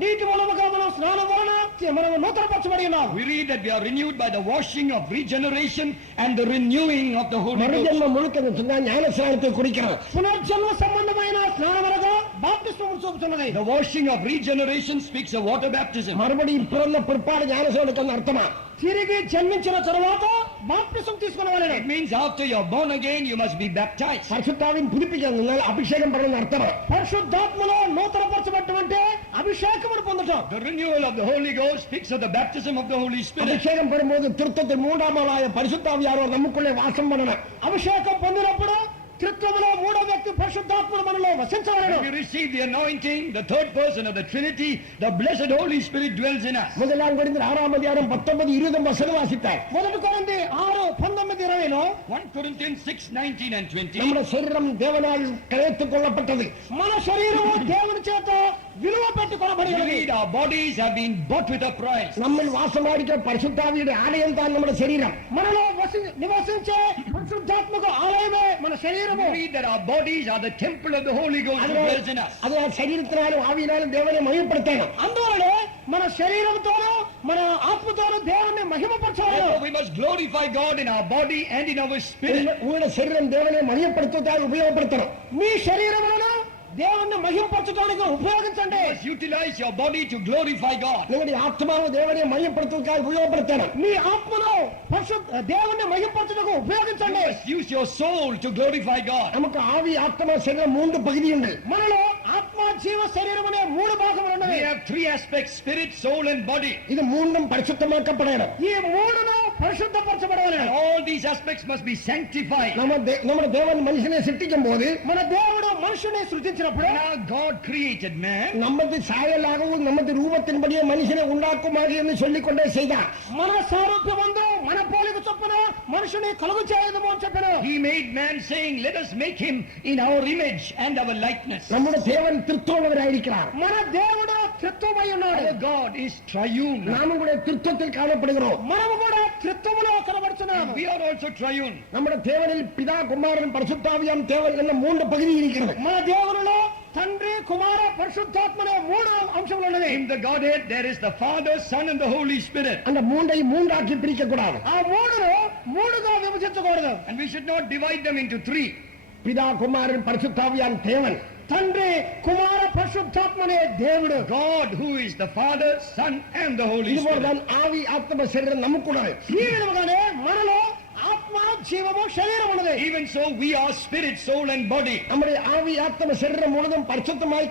నీటి మూలముగా మనం స్నానం వలన మనం నూతన పరచబడి ఉన్నాం. We read that we are renewed by the washing of regeneration and the renewing of the Holy Ghost. மறுஜென்மம் முழுக்க சொன்னா ஞான ஸ்நானத்தை குறிக்கிறது. పునర్జన్మ సంబంధమైన స్నానమనగా బాప్తిస్మము చూపుతున్నది. The washing of regeneration speaks of water baptism. மறுபடியும் பிறந்த பிற்பாடு ஞானஸ்நானத்துக்கு அர்த்தமா తిరిగి జన్మించిన తరువాత బాప్తిసం తీసుకునేవాళ్ళని. It means after you are born again, you must be baptized. பரிசுத்தாவின் புதுப்பிக்கிறதுனால அபிஷேகம் பண்ணணும் அர்த்தமா. పరిశుద్ధాత్మలో నూతన పరచబడటం అంటే అభిషేకమును పొందటం. The renewal of the Holy Ghost speaks of the baptism of the Holy Spirit. அபிஷேகம் பெறும்போது திருத்தத்தை 3ஆம் ஆளாய பரிசுத்தாவியானவர் நமக்குள்ளே வாசம் பண்ணணும். అభిషేకం పొందినప్పుడు త్రిత్వములో మూడో వ్యక్తి పరిశుద్ధాత్ముడు మనలో వసించవలెను. When we receive the anointing, the third person of the Trinity, the blessed Holy Spirit dwells in us. முதலாம் கொரிந்தியர் 6ஆம் அதிகாரம் 19-20 வசனம் வாசித்தார். మొదటి కొరింథీ 6:19-20లో 1 Corinthians 6:19 and 20. நம்முடைய சரீரம் தேவனால் கரைத்துக் கொள்ளப்பட்டது. మన శరీరము దేవుని చేత విలువ పెట్టి We కొనబడినది. read our bodies have been bought with a price. நம்மில் வாசமாடிக்க பரிசுத்தாவியுடைய ஆலயம் தான் நம்முடைய சரீரம். మనలో నివసించే పరిశుద్ధాత్మక ఆలయమే మన శరీరము. We read that our bodies are the temple of the Holy Ghost who dwells in us. அதனால் சரீரத்தினாலும் ஆவியினாலும் தேவனை மகிமைப்படுத்தணும். అందువలనే మన శరీరంతోనూ మన ఆత్మతోనూ దేవుని మహిమపరచాలి. Therefore, we must glorify God in our body and in our spirit. உங்களுடைய சரீரம் தேவனை மகிமைப்படுத்துவதாக உபயோகப்படுத்தணும். మీ శరీరములను దేవుణ్ణి మహిమపరచడానికి ఉపయోగించండి. You must utilize your body to glorify God. உங்களுடைய ஆத்மாவை தேவனை மகிமைப்படுத்துவதற்காக உபயோகப்படுத்தணும். మీ ఆత్మను దేవుణ్ణి మహిమపరచడానికి You ఉపయోగించండి. must use your soul to glorify God. நமக்கு ஆவி ஆத்மா சரீரம் 3 பகுதி உண்டு. మనలో ఆత్మ జీవ శరీరం అనే 3 భాగములు We ఉన్నవి. have 3 aspects: spirit, soul and body. இது மூன்றும் பரிசுத்தமாக்கப்படணும். ఈ 3ను పరిశుద్ధపరచబడవలెను. And all these aspects must be sanctified. நம்ம தேவன் மனுஷனை சிருஷ்டிக்கும் போது మన దేవుడు మనుషుని సృజించినప్పుడు Now God created man. நமது சாயலாகவும் நமது ரூபத்தின்படியே மனுஷனை உண்டாக்குமாக என்று சொல்லிக்கொண்டே செய்தார். మన సారూప్యమందు మన పోలిక చొప్పున మనుషుని కలుగు చేయదము అని చెప్పాను. He made man saying, let us make him in our image and our likeness. நம்முடைய தேவன் திருத்தோழவராயிருக்கிறார். మన దేవుడు త్రిత్వమై ఉన్నాడు. Our God is triune. நாமும் கூட திருத்தத்தில் காணப்படுகிறோம். మనము కూడా త్రిత్వములో కనబడుతున్నాము. We are also triune. நம்முடைய தேவனில் பிதா குமாரன் பரிசுத்தாவியாம் தேவன் என்ற 3 பகுதி இருக்கிறது. మన దేవునిలో తండ్రి కుమార పరిశుద్ధాత్మ అనే మూడు అంశములు ఉన్నది. In the Godhead, there is the Father, Son, and the Holy Spirit. அந்த மூன்றை மூன்றாக்கி பிரிக்க கூடாது. ఆ మూడును మూడుగా విభజించకూడదు. And we should not divide them into three. பிதா குமாரன் பரிசுத்தாவியான் தேவன், తండ్రి కుమార పరిశుద్ధాత్మ అనే దేవుడు, God, who is the Father, Son, and the Holy Spirit. இதுபோல்தான் ஆவி ஆத்ம சரீரம் நமக்குள்ளது. ఈ విధముగానే మనలో ఆత్మ జీవము శరీరం ఉన్నది. Even so, we are spirit, soul, and body. நம்முடைய ஆவி ஆத்ம சரீரம் முழுதும் பரிசுத்தமாய்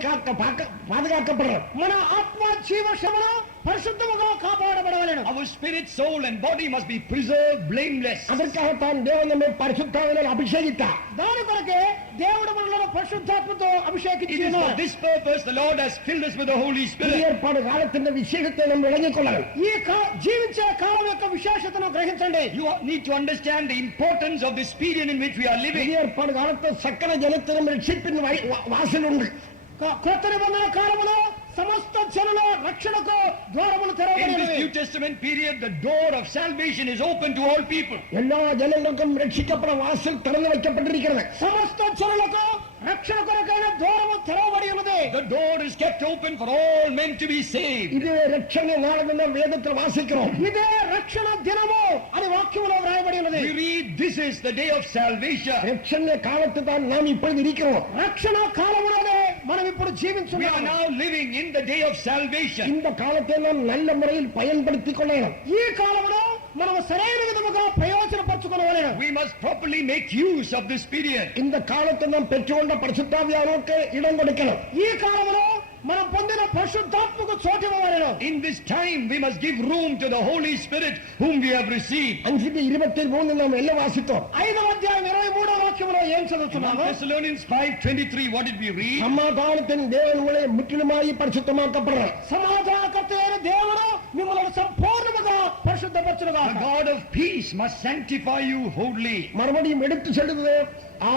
பாதுகாக்கப்படுறோம். మన ఆత్మ జీవ శరీరము పరిశుద్ధముగా కాపాడబడవలెను. Our spirit, soul, and body must be preserved blameless. அதற்காகத்தான் தேவன் நம்மை பரிசுத்தாவியால் அபிஷேகித்தார். దాని కొరకే దేవుడు మనలను పరిశుద్ధాత్మతో It is for అభిషేకించాడు. this purpose the Lord has filled us with the Holy புதிய Spirit. ஏற்பாடு காலத்தின் விசேஷத்தை நாம் விளங்கிக் கொள்ளலாம். ఈ జీవించే కాలం యొక్క విశేషతను గ్రహించండి. You need to understand the importance of this period in which we are living. புதிய ஏற்பாடு காலத்தில் சக்கர ஜனத்திலும் ரட்சிப்பின் வாசல் உண்டு. కొత్త నిబంధన కాలంలో సమస్త జనుల రక్షణకు ద్వారములు In this తెరవబడినవి. New Testament period, the door of salvation is open to all people. எல்லா ஜனங்களுக்கும் ரட்சிக்கப்பட வாசல் திறந்து வைக்கப்பட்டிருக்கிறது. సమస్త జనులకు రక్షణ కొరకైన ద్వారము తెరవబడి ఉన్నది. The door is kept open for all men to be saved. இது ரட்சணை நாளெல்லாம் வேதத்தில் வாசிக்கிறோம். ఇదే రక్షణ దినము అని వాక్యములో వ్రాయబడి ఉన్నది. We read, this is the day of salvation. ரட்சணை காலத்து தான் நாம் இப்பொழுது இருக்கிறோம். రక్షణ కాలములోనే మనం ఇప్పుడు We are జీవించున్నాము. now living in the day of salvation. இந்த காலத்தை நாம் நல்ல முறையில் பயன்படுத்திக் கொள்ளணும். ఈ కాలంలో మనం సరైన విధముగా ప్రయోజనపరచుకోవాలను. We must properly make use of this period. இந்த காலத்தை நாம் பெற்றுக்கொண்ட பரிசுத்தாவியானவருக்கு இடம் கொடுக்கணும். ఈ కాలంలో మనం పొందిన పరిశుద్ధాత్మకు చోటు ఇవ్వవలెను. In this time, we must give room to the Holy Spirit whom we have received. 5:23 நாம் எல்லாம் வாசித்தோம். 5వ అధ్యాయం 23వ వాక్యములో ఏం In చదువుతున్నాము? Thessalonians 5:23, what did we read? சமாதானத்தின் தேவன் உங்களை முற்றிலுமாய் பரிசுத்தமாக்கப்படுறார். సమాధానకర్త అయిన దేవుడు మిమ్మల్ని సంపూర్ణముగా పరిశుద్ధపరచునుగా. The God of peace must sanctify you wholly. மறுபடியும் எடுத்து செல்வது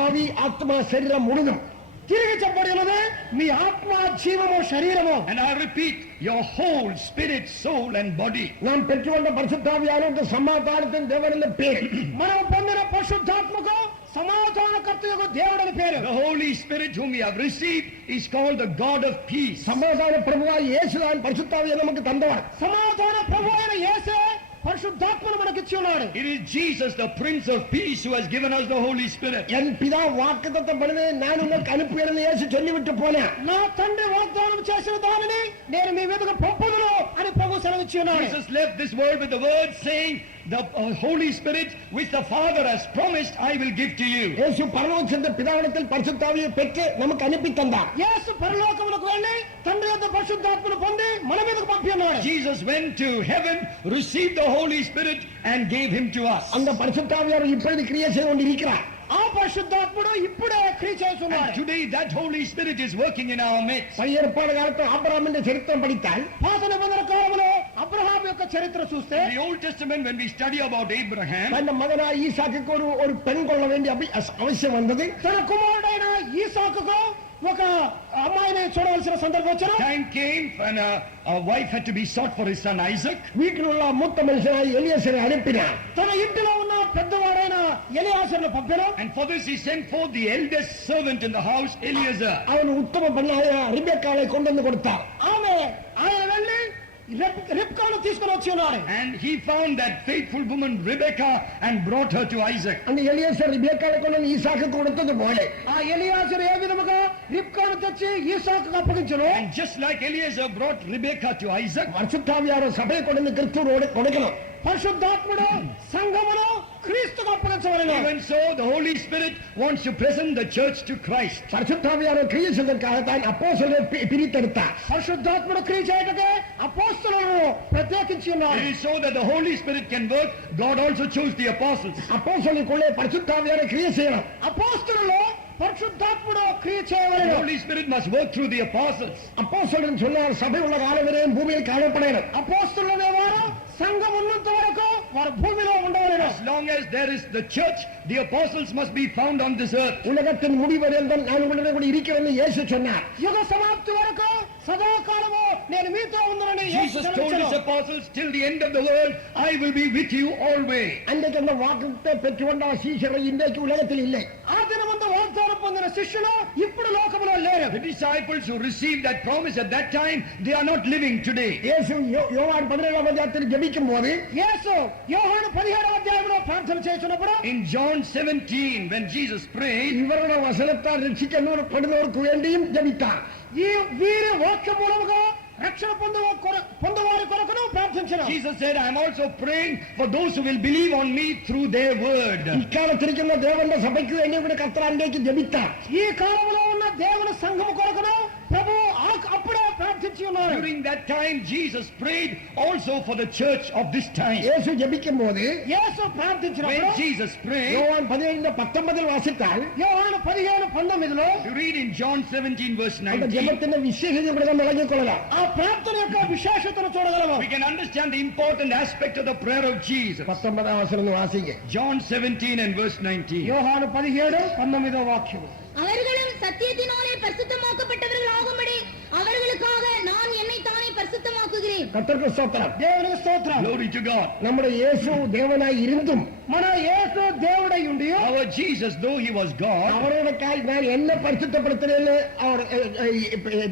ஆவி ஆத்மா சரீரம் முழுதும். తిరిగి చెప్పబడి ఉన్నది మీ ఆత్మ జీవము శరీరము. And I repeat, your whole spirit, soul, and body. நாம் பெற்றுக்கொண்ட பரிசுத்தாவியானவருக்கு சமாதானத்தின் தேவன் என்ற பேர். మనం పొందిన పరిశుద్ధాత్మకు సమాధానకర్తయగు దేవుడని పేరు. The Holy Spirit whom we have received is called the God of peace. சமாதான பிரபுவாய் இயேசுதான் பரிசுத்தாவியை நமக்கு தந்தவர். సమాధాన ప్రభు అయిన యేసే పరిశుద్ధాత్మను మనకిచ్చి ఉన్నాడు. It is Jesus, the Prince of Peace, who has given us the Holy Spirit. என் பிதா வாக்குத்தத்தம் பண்ணதை நான் உங்களுக்கு அனுப்பியேன்னு இயேசு சொல்லிவிட்டு போனேன். నా తండ్రి వాగ్దానం చేసిన దానిని నేను మీ మీదకు పంపుదును అని ప్రభు సెలవిచ్చి ఉన్నాడు. Jesus left this world with the word saying, the Holy Spirit which the Father has promised, I will give to you. இயேசு பரலோகம் சென்ற பிதாவிடத்தில் பரிசுத்தாவியை பெற்று நமக்கு அனுப்பி தந்தார். యేసు పరలోకమునకు వెళ్ళి తండ్రి యొక్క పరిశుద్ధాత్మను పొంది మన మీదకు పంపి ఉన్నాడు. Jesus went to heaven, received the Holy Spirit, and gave him to us. அந்த பரிசுத்தாவியார் இப்பொழுது கிரியை செய்து கொண்டிருக்கிறார். ఆ పరిశుద్ధాత్ముడు ఇప్పుడే క్రియ And చేస్తున్నాడు. today that Holy Spirit is working in our midst. பழைய ஏற்பாடு காலத்தில் ஆபிரகாம் என்ற சரித்திரம் படித்தால் పాత నిబంధన కాలంలో అబ్రహాం యొక్క చరిత్ర చూస్తే In the Old Testament, when we study about Abraham, தன் மகனாய் ஈசாக்குக்கு ஒரு பெண் கொள்ள வேண்டிய அவசியம் வந்தது. తన కుమారుడైన ఈసాకుకు ఒక అమ్మాయిని చూడవలసిన సందర్భం వచ్చిన time came and a wife had to be sought for his son Isaac. வீட்டில் உள்ள மூத்த மனுஷனாய் எலியாசரை அனுப்பினார். తన ఇంటిలో ఉన్న పెద్దవాడైన ఎలియాజరును పంపిన. And for this he sent forth the eldest servant in the house, Eliezer. அவன் உத்தம பெண்ணாയ ரிபேக்காளை கொண்டு வந்து கொடுத்தார். ఆమె ఆయన వెళ్ళి రిబ్కాను తీసుకుని వచ్చి ఉన్నాడు. And he found that faithful woman Rebekah and brought her to Isaac. அந்த எலியாசர் ரிபேக்காளை கொண்டு வந்து ஈசாக்குக்கு கொடுத்தது போல ఆ ఎలియాజరు ఏ విధముగా రిబ్కాను తెచ్చి ఈసాకుకు అప్పగించెను. And just like Eliezer brought Rebekah to Isaac, பரிசுத்தாவியார் சபையை கொண்டு வந்து கிறிஸ்துவோடு கொடுக்கணும். పరిశుద్ధాత్ముడు సంఘమును క్రీస్తుకు అప్పగించవలెను. even so the Holy Spirit wants to present the church to Christ. பரிசுத்தாவியார் கிரியை செய்வதற்காக தான் அப்போஸ்தலரை பிரித்தெடுத்தார். పరిశుద్ధాత్ముడు క్రియ చేయటకే అపోస్తలులను ప్రత్యేకించి ఉన్నాడు. It is so that the Holy Spirit can work. God also chose the apostles. அப்போஸ்தலருக்குள்ளே பரிசுத்தாவியார் கிரியை செய்யணும். అపోస్తలులు పరిశుద్ధాత్ముడు క్రియ The చేయవలెను. Holy Spirit must work through the apostles. அப்போஸ்தலன் சொன்னார் சபை உள்ள காலம் வரையும் பூமியில் காணப்படணும். అపోస్తలులు అనేవారు సంఘం ఉన్నంత వరకు వారు భూమిలో ఉండవలెను. As long as there is the church, the apostles must be found on this earth. உலகத்தின் முடிவரையில் தான் நான் உங்களுடன் கூட இருக்கிறேன் இயேசு சொன்னார். యుగ సమాప్తి వరకు సదాకాలము నేను మీతో ఉందనని యేసు Jesus told his సెలవిచ్చెను. apostles, till the end of the world, I will be with you always. அன்றைக்கு அந்த வாக்குத்தை பெற்றுக்கொண்ட சீஷர்கள் இன்றைக்கு உலகத்தில் இல்லை. ఆ దినమందు వాగ్దానం పొందిన శిష్యులు ఇప్పుడు లోకములో లేరు. The disciples who received that promise at that time, they are not living today. యేసు యోహాను 17వ అధ్యాయத்தில் ஜெபிக்கும் போது యేసు యోహాను 17వ అధ్యాయంలో ప్రార్థన చేస్తున్నప్పుడు In John 17, when Jesus prayed, இவருடைய வசனத்தால் ரட்சிக்கப்படுவதற்கு வேண்டியும் ஜெபித்தார். ఈ వీరి వాక్య మూలముగా రక్షణ పొందువారి కొరకును ప్రార్థించిన. Jesus said, I am also praying for those who will believe on me through their word. இக்காலத்திற்குள்ள தேவனுடைய சபைக்கு வேண்டிய கூட கர்த்தர் அன்றைக்கு ஜெபித்தார். ఈ కాలంలో ఉన్న దేవుని సంఘము కొరకును ప్రభు అప్పుడే ప్రార్థించి ఉన్నారు. During that time, Jesus prayed also for the church of this time. యేసు ஜெபிக்கும் போது యేసు ప్రార్థించినప్పుడు When Jesus prayed, யோவான் 15:19 வாசித்தால் యోహాను 15:19లో you read in John 17 verse அந்த 19, ஜெபத்தின் விசேஷத்தை கூட நம்ம விளங்கிக் கொள்ளலாம். ఆ ప్రార్థన యొక్క విశేషతను చూడగలము. we can understand the important aspect of the prayer of Jesus. 19వ வசனம் வாசிங்க. John 17 and verse 19. యోహాను 17:19 వాక్యం. அவர்களும் சத்தியத்தினாலே பரிசுத்தமாக்கப்பட்டவர்கள் ஆகும்படி அவர்களுக்காக நான் என்னை தானே பரிசுத்தமாக்குகிறேன். கர்த்தருக்கு ஸ்தோத்திரம். దేవునికి స్తోత్రం. Glory to God. நம்முடைய இயேசு தேவனாய் இருந்தும் మన యేసు దేవుడై ఉండి Our Jesus, though he was God, அவரோடக்காய் நான் என்ன பரிசுத்தப்படுத்துறேன்னு அவர்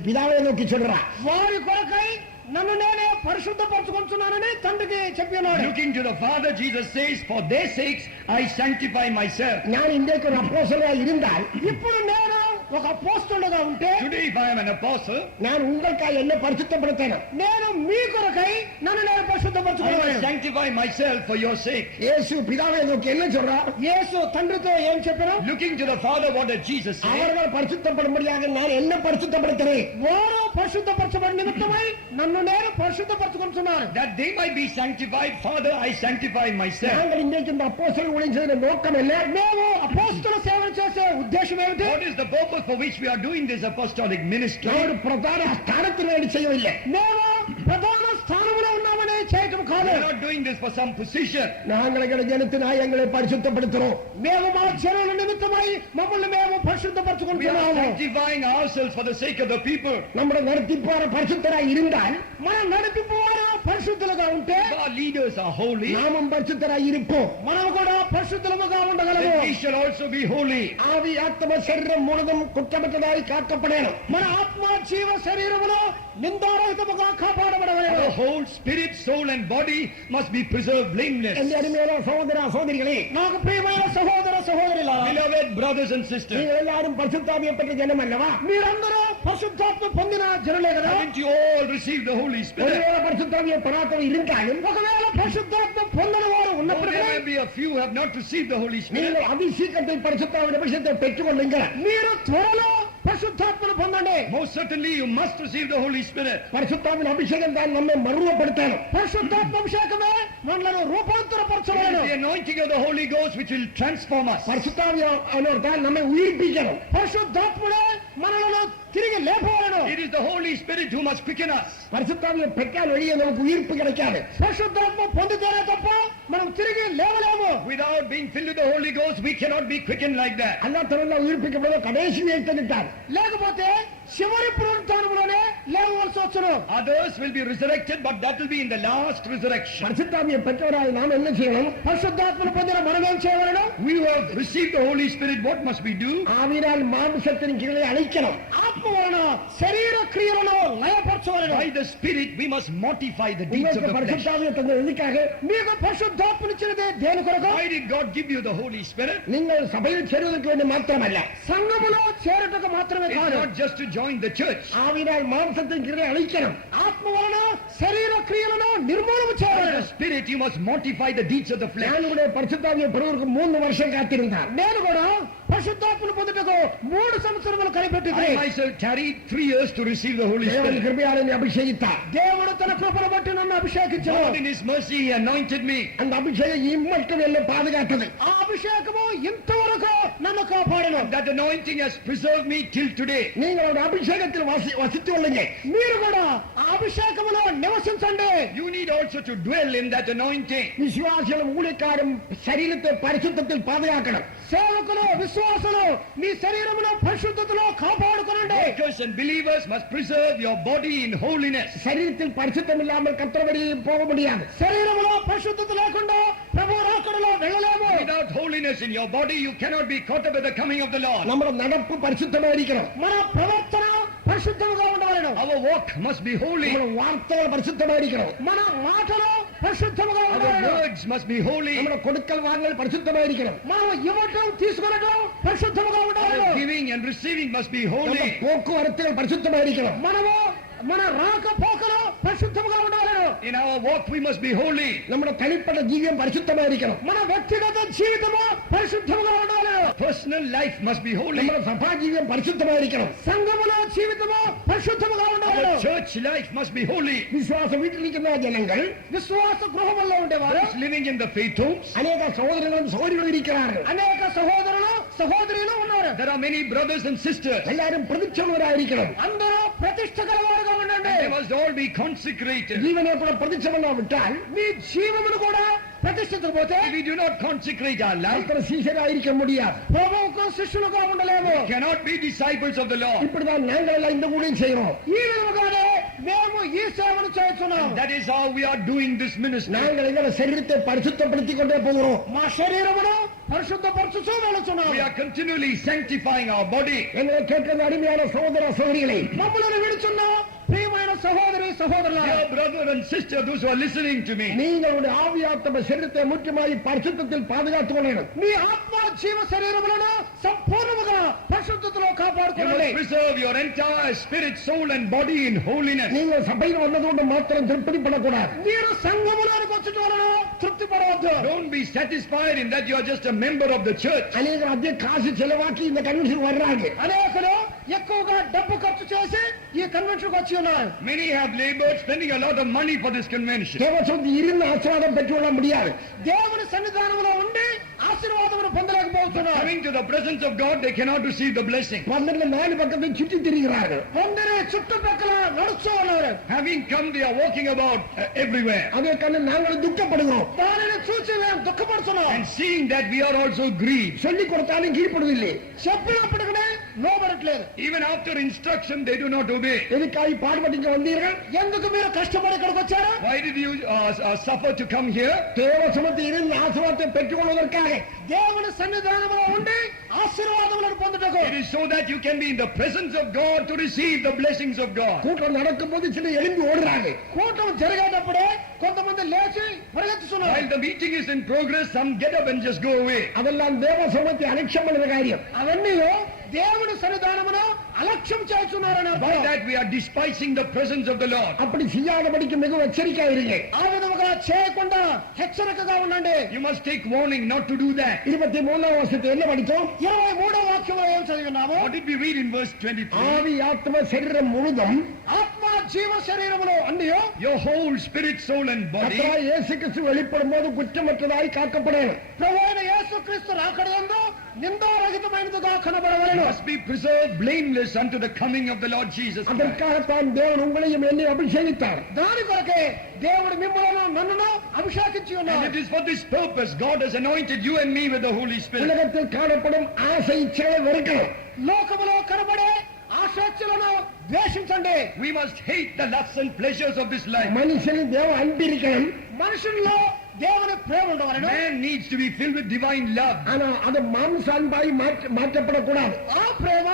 பிதாவை நோக்கி சொல்றார். వారి కొరకై నన్ను నేనే పరిశుద్ధపరచుకుంటున్నానని తండ్రికి చెప్పి ఉన్నాడు. looking to the Father, Jesus says, for their sakes I sanctify myself. நான் இன்றைக்கு ஒரு அப்போஸ்தலனா இருந்தால் ఇప్పుడు నేను ఒక అపోస్తలుడుగా ఉంటే Today, if I am an apostle, நான் உங்களுக்காய் என்ன பரிசுத்தப்படுத்தேன். నేను మీ కొరకై నన్ను నేను I will పరిశుద్ధపరచుకోవాలి. sanctify myself for your sake. இயேசு பிதாவை நோக்கி என்ன சொல்றார்? యేసు తండ్రితో ఏం చెప్పారు? Looking to the Father, what did Jesus say? அவர்கள் பரிசுத்தப்படும்படியாக நான் என்ன பரிசுத்தப்படுத்துறேன்? వారు పరిశుద్ధపరచబడి నిమిత్తమై నన్ను నేను పరిశుద్ధపరచుకుంటున్నాను. That they might be sanctified, Father, I sanctify myself. நாங்கள் இன்றைக்கு இந்த அப்போஸ்தலர் ஊழியம் செய்த நோக்கம் என்ன? మేము అపోస్తల సేవ చేసే ఉద్దేశం ఏమిటి? What is the purpose for which we are doing this apostolic ministry? நான் ஒரு பிரதான ஸ்தானத்தில் வேண்டி செய்யவில்லை. మేము ప్రధాన స్థానంలో ఉన్నామని చేయటం We కాదు. are not doing this for some position. நாங்கள் எங்களை ஜனத்தினாய் எங்களை பரிசுத்தப்படுத்துறோம். మేము మా చర్యల నిమిత్తమై మమ్మల్ని మేము We are పరిశుద్ధపరచుకుంటున్నాము. sanctifying ourselves for the sake of the people. நம்முடைய நடத்திப்பார பரிசுத்தராய் இருந்தால் మన నడిపిపోవారు పరిశుద్ధులుగా ఉంటే Our leaders are holy. நாமும் பரிசுத்தராய் இருப்போம். మనం కూడా పరిశుద్ధులుగా ఉండగలము. Then we shall also be holy. ஆவி ஆத்ம சரீரம் முழுதும் குற்றமற்றதாய் காக்கப்படணும். మన ఆత్మ జీవ శరీరములో నిందారహితముగా కాపాడబడవలెను. The whole spirit, soul and body must be preserved blameless. என் அருமையான சகோதர சகோதரிகளே, నాకు ప్రియమైన సహోదర సహోదరులారా, Beloved brothers and sisters, நீங்கள் எல்லாரும் பரிசுத்தாவியை பெற்ற ஜனம் அல்லவா? మీరందరూ పరిశుద్ధాత్మ పొందిన జనులే కదా. haven't you all received the Holy Spirit? ஒருவேளை பரிசுத்தாவியை பெறாதவர் இருந்தாலும் ఒకవేళ పరిశుద్ధాత్మ పొందిన వారు Though ఉన్నప్పటికీ there may be a few who have not received the Holy Spirit, நீங்கள் அபிஷேகத்தை பரிசுத்தாவின் அபிஷேகத்தை பெற்றுக்கொள்ளுங்கள். మీరు త్వరలో పరిశుద్ధాత్మను పొందండి. most certainly you must receive the Holy Spirit. பரிசுத்தாவின் அபிஷேகம் தான் நம்மை மறுரூபப்படுத்தணும். పరిశుద్ధాత్మ అభిషేకమే మనలను It రూపాంతరపరచవలెను. is the anointing of the Holy Ghost which will transform us. பரிசுத்தாவியானவர் தான் நம்மை உயிர்ப்பிக்கணும். పరిశుద్ధాత్ముడే మనలను తిరిగి లేపవలెను. It is the Holy Spirit who must quicken us. பரிசுத்தாவியை பெற்றால் வெளியே நமக்கு உயிர்ப்பு கிடைக்காது. పరిశుద్ధాత్మ పొందితేనే తప్ప మనం తిరిగి లేవలేము. Without being filled with the Holy Ghost, we cannot be quickened like that. அல்லா தரல உயிர்ப்பிக்கப்பட கடைசி வைத்திருந்தார். లేకపోతే చివరి పునరుత్థానములోనే లేవవలసి వచ్చును. Others will be resurrected, but that will be in the last resurrection. பரிசுத்தாவியை பெற்றவராய் நாம் என்ன செய்யணும்? పరిశుద్ధాత్మను పొందిన మనం ఏం చేయవలెను? We who have received the Holy Spirit, what must we do? ஆவினால் மாம்சத்தின் கீழே அழிக்கணும். ఆత్మ వలన శరీర క్రియలను లయపరచవలెను. By the Spirit, we must mortify the deeds of உங்களுக்கு the flesh. பரிசுத்தாவியை தந்த எதுக்காக? మీకు పరిశుద్ధాత్మనిచ్చినదే దేని కొరకు? Why did God give you the Holy Spirit? நீங்கள் சபையில் சேருவதற்கு வேண்டிய மாத்திரமல்ல, సంఘములో చేరుటకు మాత్రమే It's కాదు, not just to join the church. ஆவினால் மாம்சத்தின் கீழே அழிக்கணும். ఆత్మ వలన శరీర క్రియలను నిర్మూలన By చేయవలెను. the Spirit, you must mortify the deeds of the flesh. நான் பரிசுத்தாவியை பெறுவதற்கு 3 வருஷம் காத்திருந்தார். నేను కూడా పరిశుద్ధాత్మను పొందుటకు 3 సంవత్సరములు కనిపెట్టింది. I myself tarried 3 years to receive the Holy தேவன் Spirit. கிருபையால் என்னை அபிஷேகித்தார். దేవుడు తన కృపను బట్టి నన్ను అభిషేకించాడు. God in His mercy, He anointed me. அந்த அபிஷேகம் இம்மட்டும் என்னை பாதுகாத்தது. ఆ అభిషేకము ఇంతవరకు నన్ను కాపాడను. That anointing has preserved me till today. நீங்கள் ஒரு அபிஷேகத்தில் வசித்து கொள்ளுங்க. మీరు కూడా ఆ అభిషేకములో నివసించండి. You need also to dwell in that anointing. விசுவாசிகளும் ஊழியக்காரும் சரீரத்தை பரிசுத்தத்தில் பாதுகாக்கணும். సేవకులు విశ్వాసులు మీ శరీరమును పరిశుద్ధతలో కాపాడుకొనండి. Workers and believers must preserve your body in holiness. சரீரத்தில் பரிசுத்தம் இல்லாமல் கர்த்தர் வழியில் போக முடியாது. శరీరములో పరిశుద్ధత లేకుండా ప్రభు రాకడలో వెళ్ళలేము. Without holiness in your body, you cannot be caught up with the coming of the Lord. നമ്മുടെ നടപ്പ് പരിശുദ്ധമായിരിക്കണം. మన ప్రవర్తన పరిశుద్ధంగా ఉండవలెను. Our walk must be holy. നമ്മുടെ വാർത്തകൾ പരിശുദ്ധമായിരിക്കണം. మన మాటలు పరిశుద్ధంగా Our ఉండవలెను. words must be holy. നമ്മുടെ കൊടുക്കൽ വാങ്ങൽ പരിശുദ്ധമായിരിക്കണം. మనం ఇవ్వటం తీసుకొనటం పరిశుద్ధంగా ఉండవలెను. Our giving and receiving must be നമ്മുടെ holy. പോക്കുവരത്തുകൾ പരിശുദ്ധമായിരിക്കണം. మనము మన రాక పోకలు పరిశుద్ధంగా ఉండవలెను. In our walk, we must be holy. നമ്മുടെ തനിപ്പட்ட ജീവിതം പരിശുദ്ധമായിരിക്കണം. మన వ్యక్తిగత జీవితము పరిశుద్ధంగా ఉండవలెను. Personal life must be holy. നമ്മുടെ സഭാ ജീവിതം പരിശുദ്ധമായിരിക്കണം. సంఘములో జీవితము పరిశుద్ధంగా ఉండవలెను. Our church life must be holy. വിശ്വാസ വീട്ടിലിരിക്കുന്ന ജനങ്ങൾ విశ్వాస గృహములో ఉండేవారు Those living in the faith homes, അനേക സഹോദരങ്ങളും സഹോദരികളും ഇരിക്കാറ്. అనేక సహోదరులు సహోదరులు ఉన్నారు. there are many brothers and sisters. എല്ലാരും പ്രതിച്ഛമുള്ളവരായിരിക്കണം. అందరూ ప్రతిష్ఠ గలవారుగా ఉండండి. They must all be consecrated. ജീവനെ കൂടെ പ്രതിച്ഛമല്ല വിട്ടാൽ మీ జీవమును కూడా ప్రతిష్ఠించకపోతే If we do not consecrate our life, അത്ര ശീശരായിരിക്കാൻ முடியாது. ప్రభువుకు శిష్యులుగా ఉండలేము. we cannot be disciples of the Lord. இப்படிதான் நாங்கள் இந்த ஊழியம் செய்யறோம். ఈ విధముగానే మేము ఈ సేవను చేస్తున్నాం. That is how we are doing this ministry. நாங்கள் எங்களை சரீரத்தை பரிசுத்தப்படுத்திக் கொண்டே போகிறோம். మా శరీరమును పరిశుద్ధపరచుచూ వెళుతున్నాం. We are continually sanctifying our body. எங்களை கேட்கிற அருமையான சகோதர சகோதரிகளை మమ్మల్ని విడుచున్న ప్రియమైన సహోదరి సహోదరులారా, Dear brother and sister, those who are listening to me, நீங்களுடைய ஆவியாத்ம சரீரத்தை முற்றுமாய் பரிசுத்தத்தில் பாதுகாத்துக் கொள்ளணும். మీ ఆత్మ జీవ శరీరములను సంపూర్ణముగా పరిశుద్ధతలో you కాపాడుకోవాలి. must preserve your entire spirit, soul and body in holiness. நீங்கள் சபையில் வந்ததோடு மாத்திரம் திருப்திப்படக்கூடாது. మీరు సంఘములోనికి వచ్చుట వలన తృప్తి పడవద్దు. Don't be satisfied in that you are just a member of the church. அநேகர் அதிக காசு செலவாக்கி இந்த கன்வென்ஷன் வர்றாங்க. అనేకులు ఎక్కువగా డబ్బు ఖర్చు చేసి ఈ కన్వెన్షన్ వచ్చి ఉన్నారు. Many have labored, spending a lot of money for this convention. தேவசக்தி இருந்து ஆசீர்வாதம் பெற்றுக்கொள்ள முடியாது. దేవుని సన్నిధానంలో ఉండి ఆశీర్వాదమును పొందలేకపోతున్నారు. Coming to the presence of God, they cannot receive the blessing. பன்னெண்டு நாலு பக்கத்தை சுற்றி திரிகிறார்கள். పొందిన చుట్టుపక్కల నడుస్తూ ఉన్నారు. Having come, they are walking about everywhere. அதை கண்டு நாங்கள் துக்கப்படுகிறோம். దానిని చూసి మేము దుఃఖపడుతున్నాం. And seeing that, we are also grieved. சொல்லிக் கொடுத்தாலும் கீழ்ப்படுவதில்லை. చెప్పినప్పటికీ లోబడట్లేదు. Even after instruction, they do not obey. எதுக்காக பாடுபட்டு வந்தீர்கள்? ఎందుకు మీరు కష్టపడి ఇక్కడికి వచ్చారు? Why did you suffer to come here? தேவசமத்தை இருந்து ஆசீர்வாதத்தை பெற்றுக்கொள்வதற்காக. దేవుని సన్నిధానంలో ఉండి ఆశీర్వాదములను పొందుటకు. It is so that you can be in the presence of God to receive the blessings of God. கூட்டம் நடக்கும் போது சில எழும்பி ஓடுறாங்க. కూటం జరిగేటప్పుడే కొంతమంది లేచి పరిగెత్తుతున్నారు. While the meeting is in progress, some get up and just go away. அதெல்லாம் தேவசமத்தை அலட்சியம் பண்ணுற காரியம். అవన్నీ దేవుని సన్నిధానమును అలక్ష్యం చేస్తున్నారని By అర్థం. that we are despising the presence of the Lord. அப்படி செய்யாதபடிக்கு மிக எச்சரிக்கையா இருங்க. ఆ విధముగా చేయకుండా హెచ్చరికగా ఉండండి. You must take warning not to do that. 23వ వచనத்தை என்ன படித்தோம்? 23వ వాక్యంలో ఏం చదివినాము? What did we read in verse 23? ஆவி ஆத்ம சரீரம் முழுதும் ఆత్మ జీవ శరీరములు అన్నీ Your whole spirit, soul and body கர்த்தராகிய இயேசு கிறிஸ்து வெளிப்படும் போது குற்றமற்றதாய் காக்கப்படணும். ప్రభువైన యేసుక్రీస్తు రాకడయందు నిందారహితమైనదిగా కనబడవలెను. must be preserved blameless unto the coming of the Lord Jesus Christ. அதற்காகத்தான் தேவன் உங்களையும் என்னை அபிஷேகித்தார். దాని కొరకే దేవుడు మిమ్మల్ని నన్నును అభిషేకించి And ఉన్నాడు. it is for this purpose God has anointed you and me with the Holy Spirit. உலகத்தில் காணப்படும் ஆசை இச்சைகளை வெறுக்கணும். లోకములో కనబడే ఆశక్తులను ద్వేషించండి. We must hate the lusts and pleasures of this life. மனுஷனின் தேவ அன்பிருக்கணும். మనుషుల్లో దేవుని ప్రేమ ఉండవలెను. Man needs to be filled with divine love. ஆனா அது மாம்ச அன்பாய் மாற்றப்படக்கூடாது. ఆ ప్రేమ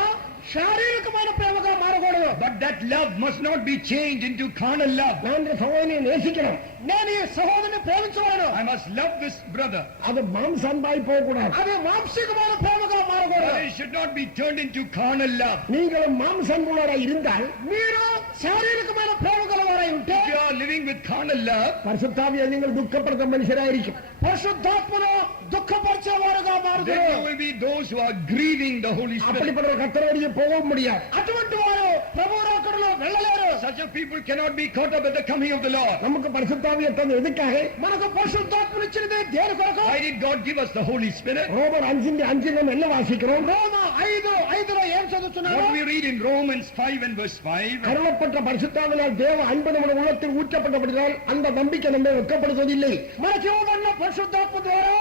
శారీరకమైన ప్రేమగా మారకూడదు. But that love must not be changed into carnal love. நான் இந்த சகோதரனை நேசிக்கணும். నేను ఈ సహోదరుని ప్రేమించవలెను. I must love this brother. அது மாம்ச அன்பாய் போகக்கூடாது. అది మాంసికమైన ప్రేమగా మారకూడదు. But it should not be turned into carnal love. நீங்களும் மாம்ச அன்புள்ளவராய் இருந்தால் మీరు శారీరకమైన ప్రేమ గలవారై ఉంటే If you are living with carnal love, பரிசுத்தாவியை நீங்கள் துக்கப்படுத்த மனுஷராயிருக்கும். పరిశుద్ధాత్మను దుఃఖపరిచేవారుగా మారుతారు. then you will be those who are grieving the Holy Spirit. அப்படிப்பட்ட ஒரு கர்த்தரோடு போக முடியாது. అటువంటి వారు ప్రభు రాకడలో వెళ్ళలేరు. Such a people cannot be caught up at the coming of the Lord. நமக்கு பரிசுத்தாவியை தந்து எதுக்காக? మనకు పరిశుద్ధాత్మను ఇచ్చినది దేని కొరకు? Why did God give us the Holy Spirit? ரோமர் 5:5 நம்ம என்ன வாசிக்கிறோம்? రోమ 5:5లో ఏం చదువుతున్నారు? What we read in Romans 5 and verse 5. அருளப்பட்ட பரிசுத்தாவினால் தேவ அன்பு நம்முடைய உள்ளத்தில் ஊற்றப்பட்டபடியால் அந்த நம்பிக்கை நம்மை வெட்கப்படுத்துவதில்லை. మనకి ఇవ్వబడిన పరిశుద్ధాత్మ ద్వారా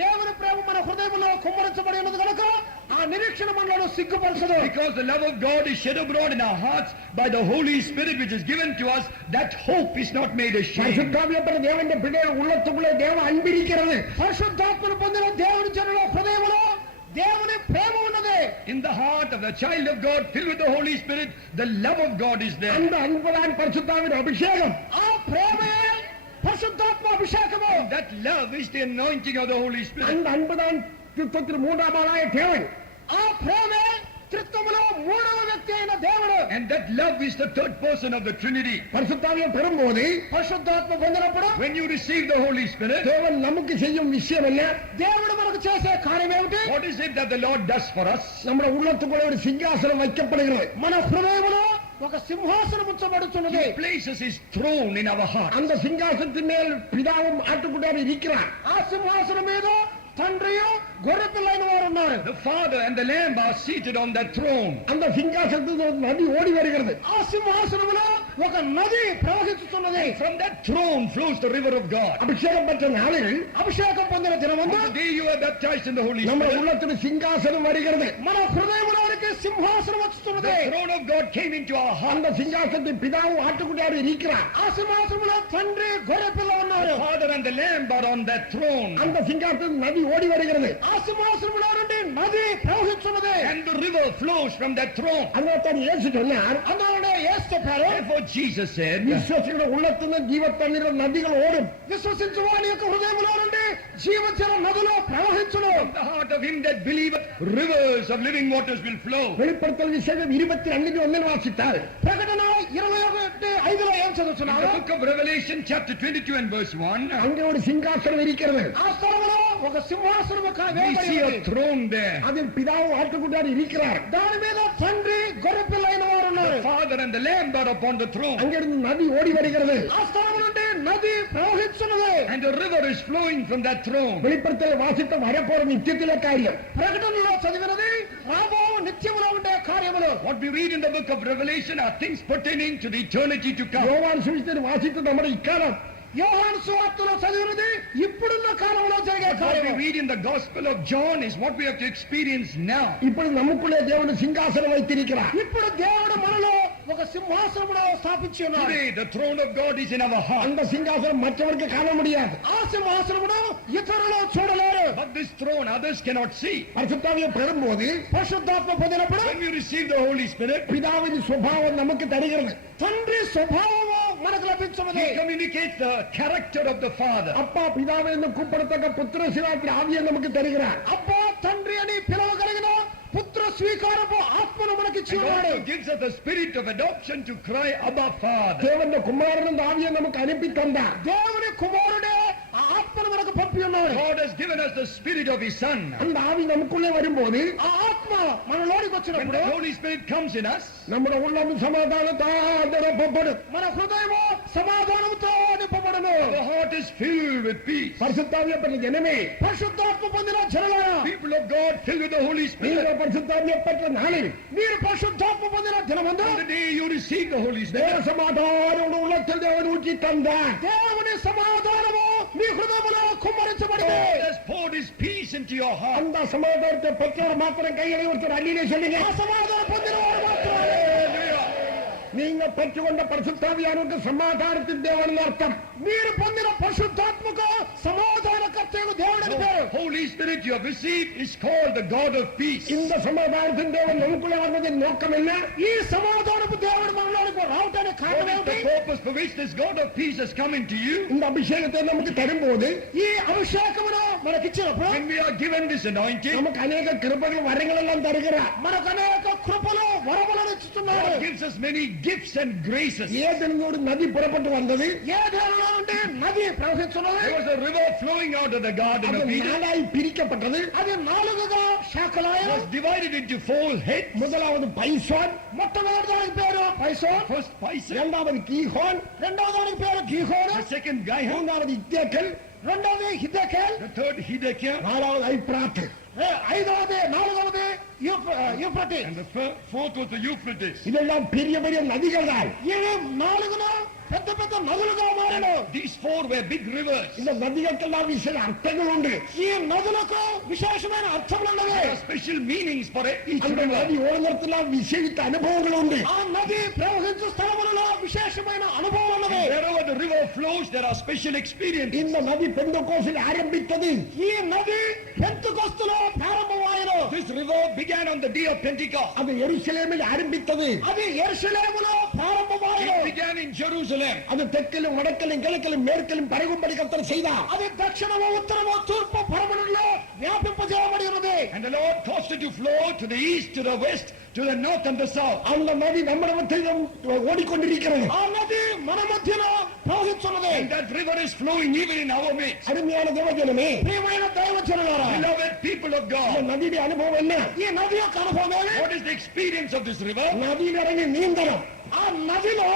దేవుని ప్రేమ మన హృదయంలో కుమ్మరించబడి ఉన్నది కనుక ఆ నిరీక్షణ మనలో సిగ్గుపరచదు. Because the love of God is shed abroad in our hearts by the Holy Spirit which is given to us, that hope is not made ashamed. பரிசுத்தாவியப்பட்ட தேவனுடைய பிள்ளைகள் உள்ளத்துக்குள்ளே தேவ அன்பிருக்கிறது. పరిశుద్ధాత్మను పొందిన దేవుని జనుల హృదయంలో దేవుని ప్రేమ ఉన్నది. In the heart of the child of God filled with the Holy Spirit, the love of God is there. அந்த அன்புதான் பரிசுத்தாவின் அபிஷேகம். ఆ ప్రేమే పరిశుద్ధాత్మ అభిషేకము. That love is the anointing of the Holy Spirit. அந்த அன்புதான் திருத்தத்தில் மூன்றாம் ஆளாய தேவன். ఆ ప్రేమే త్రిత్వములో మూడవ వ్యక్తి అయిన దేవుడు. And that love is the third person of the Trinity. பரிசுத்தாவியை பெறும்போது పరిశుద్ధాత్మ పొందినప్పుడు When you receive the Holy Spirit, தேவன் நமக்கு செய்யும் விஷயம் என்ன? దేవుడు మనకు చేసే కార్యం ఏమిటి? what is it that the Lord does for us? நம்முடைய உள்ளத்துக்குள்ளே ஒரு சிங்காசனம் வைக்கப்படுகிறது. మన హృదయంలో ఒక సింహాసనం ఉంచబడుతున్నది. He places his throne in our heart. அந்த சிங்காசனத்தின் மேல் பிதாவும் ஆட்டுக்குட்டியாரும் இருக்கிறார். ఆ సింహాసనం మీద తండ్రియు గొర్రెపిల్లైన వారు ఉన్నారు. The Father and the Lamb are seated on that throne. அந்த சிங்காசனத்தில் ஒரு நதி ஓடி வருகிறது. ఆ సింహాసనంలో ఒక నది ప్రవహిస్తున్నది. From that throne flows the river of God. அபிஷேகம் பெற்ற நாளில் అభిషేకం పొందిన దినమందు On the day you are baptized in the Holy நம்ம Spirit, உள்ளத்தில் சிங்காசனம் வருகிறது. మన హృదయంలోనికి సింహాసనం వస్తున్నది. the throne of God came into our heart. அந்த சிங்காசனத்தில் பிதாவும் ஆட்டுக்குட்டியாரும் இருக்கிறார். ఆ సింహాసనంలో తండ్రి గొర్రెపిల్ల ఉన్నారు. The Father and the Lamb are on that throne. அந்த சிங்காசனத்தில் நதி ஓடி வருகிறது. ఆ సింహాసనంలో నుండి నది ప్రవహిస్తున్నది. And the river flows from that throne. அங்கத்தான் இயேசு சொன்னார், అందులోనే యేసు చెప్పారు, Therefore Jesus said, விசுவாசிகளுடைய உள்ளத்தில் ஜீவ தண்ணீர் நதிகள் ஓடும். విశ్వసించు వాని యొక్క హృదయంలో నుండి జీవజల నదులు ప్రవహించును. from the heart of him that believeth, rivers of living waters will flow. வெளிப்படுத்தல் விசேஷம் 22:1 வாசித்தால் ప్రకటన 21:5 ఏం In చదువుతున్నారు? the book of Revelation chapter 22 and verse 1, அங்கே ஒரு சிங்காசனம் இருக்கிறது. ఆ స్థలంలో ఒక సింహాసనం we see a throne there. அதில் பிதாவும் ஆட்டுக்குட்டியாரும் இருக்கிறார். దాని మీద తండ్రి గొర్రెపిల్ల అయిన వారు ఉన్నారు. The Father and the Lamb are upon the throne. அங்கிருந்து நதி ஓடி வருகிறது. ఆ స్థలం నుండి నది ప్రవహిస్తున్నది. And the river is flowing from that throne. வெளிப்படுத்தல் வாசித்த வரப்போற நித்தியத்தில காரியம். ప్రకటనలో చదివినది రాబో నిత్యములో ఉండే కార్యములు. What we read in the book of Revelation are things pertaining to the eternity to come. யோவான் சுவிசேஷத்தில் வாசித்த நம்முடைய இக்காலம். యోహాను సువార్తలో చదివినది ఇప్పుడున్న కాలంలో జరిగే What we కార్యం. read in the Gospel of John is what we have to experience now. இப்பொழுது நமக்குள்ளே தேவன் சிங்காசனம் வைத்திருக்கிறார். ఇప్పుడు దేవుడు మనలో ఒక సింహాసనమును స్థాపించి ఉన్నాడు. Today the throne of God is in our heart. அந்த சிங்காசனம் மற்றவருக்கு காண முடியாது. ఆ సింహాసనమును ఇతరులు చూడలేరు. But this throne others cannot see. பரிசுத்தாவியை பெறும்போது పరిశుద్ధాత్మ పొందినప్పుడు When we receive the Holy Spirit, பிதாவின் சுபாவம் நமக்கு தருகிறது. తండ్రి స్వభావము మనకు లభించున్నది. He communicates the character of the Father. அப்பா பிதாவை என்று கூப்பிடத்தக்க புத்திர சிவாத்தின் ஆவியை நமக்கு தருகிறார். అబ్బా తండ్రి అని పిలవగలిగిన పుత్ర స్వీకారపు ఆత్మను మనకిచ్చి And ఉన్నాడు. also gives us the spirit of adoption to cry, Abba, Father. தேவன் குமாரன் அந்த ஆவியை நமக்கு அனுப்பி தந்தார். దేవుని కుమారుడే ఆ ఆత్మను మనకు పంపి ఉన్నాడు. God has given us the spirit of His Son. அந்த ஆவி நமக்குள்ளே வரும்போது ఆ ఆత్మ మనలోనికి When వచ్చినప్పుడు the Holy Spirit comes in us, நம்முடைய உள்ளம் சமாதானத்தால் நிரப்பப்படும். మన హృదయము సమాధానంతో నింపబడును. the heart is filled with peace. பரிசுத்தாவியை பெற்ற ஜனமே, పరిశుద్ధాత్మ పొందిన జనులారా, People of God filled with the Holy Spirit. நீங்கள் பரிசுத்தாவியை பெற்ற நாளில் మీరు పరిశుద్ధాత్మ పొందిన దినమందు On the day you receive the Holy தேவ Spirit, சமாதானம் உங்கள் உள்ளத்தில் தேவன் ஊற்றி தந்தார். దేవుని సమాధానము మీ హృదయములో కుమ్మరించబడింది. God has poured His peace into your heart. அந்த சமாதானத்தை பெற்றவர் மாத்திரம் கைகளை ஒருத்தர் அள்ளிலே சொல்லுங்க. ఆ సమాధానం పొందిన వారు మాత్రమే. Hallelujah. நீங்க பெற்றுக்கொண்ட பரிசுத்தாவியானவருக்கு சமாதானத்தின் தேவன் அர்த்தம். మీరు పొందిన పరిశుద్ధాత్మకు సమాధానకర్తయగు దేవుడని పేరు. The Holy Spirit you have received is called the God of peace. இந்த சமாதானத்தின் தேவன் நமக்குள்ளே வந்ததின் நோக்கம் என்ன? ఈ సమాధానపు దేవుడు మనలోనికి రావడానికి What కారణం is the ఏమిటి? purpose for which this God of peace has come into you? இந்த அபிஷேகத்தை நமக்கு தரும்போது ఈ అభిషేకమును మనకిచ్చినప్పుడు When we are given this anointing, நமக்கு அநேக கிருபைகள் வரங்கள் எல்லாம் தருகிறார். మనకు అనేక కృపలు వరములను ఇస్తున్నాడు. God gives us many gifts and graces. ஏதெனோடு நதி புறப்பட்டு வந்தது. ఏదేలో నుండి నది ప్రవహిస్తున్నది. There was a river flowing out of the garden அது of Eden. நாளாய் பிரிக்கப்பட்டது. అది నాలుగుగా శాఖలాయ. It was divided into 4 heads. முதலாவது பைசோன், మొట్టమొదటి దానికి పేరు పైసోన్, First Pison, இரண்டாவது கீஹோன், రెండవ దానికి పేరు గీహోను, the second Gihon, மூன்றாவது இத்தேக்கல், రెండవది హిద్దెకెల్, the third Hidekiah, நாலாவது ஐப்ராத்து. ఐదవది నాలుగవది Euphrates. and the fourth was the Euphrates. இதெல்லாம் பெரிய பெரிய நதிகள் தான். ఇవి నాలుగును పెద్ద పెద్ద నదులుగా మారను. These four were big rivers. இந்த நதிகளுக்கெல்லாம் விசேஷ அர்த்தங்கள் உண்டு. ఈ నదులకు విశేషమైన అర్థములు ఉన్నవి. There are special meanings for each அந்த river. నది ఓడగడుతున్న విశేషిత అనుభవములు ఉంది. ఆ నది ప్రవహించు స్థలములలో విశేషమైన అనుభవం ఉన్నది. Wherever the river flows, there are special experiences. இந்த நதி பெந்தகோஸ்தில் ஆரம்பித்தது. ఈ నది పెంతెకోస్తులో ప్రారంభమాయను. This river began on the day of Pentecost. அது எருசலேமில் ஆரம்பித்தது. அது எருசலேமிலோ ప్రారంభమాయను. It began in Jerusalem. அது தெற்கிலும் வடக்கிலும் கிழக்கிலும் மேற்கிலும் பரவும்படி கர்த்தர் செய்தார். அது தட்சிணமோ உத்தரமோ தூர்ப்போ பரமண்டலோ వ్యాపింపజేయబడినది. And the Lord caused it to flow to the east, to the west, to the north and the south. அந்த நதி நம்ம மத்தியிலும் ஓடிக்கொண்டிருக்கிறது. ఆ నది మన మధ్యలో ప్రవహిస్తున్నది. And that river is flowing even in our midst. అరుமையான దేవజనమే, ప్రియమైన దైవజనులారా, Beloved people of ఈ God, నది అనుభవం என்ன? ఈ నది యొక్క అనుభవం ఏంటి? what is the experience of this river? నది ఇറങ്ങി నీందడం. ఆ నదిలో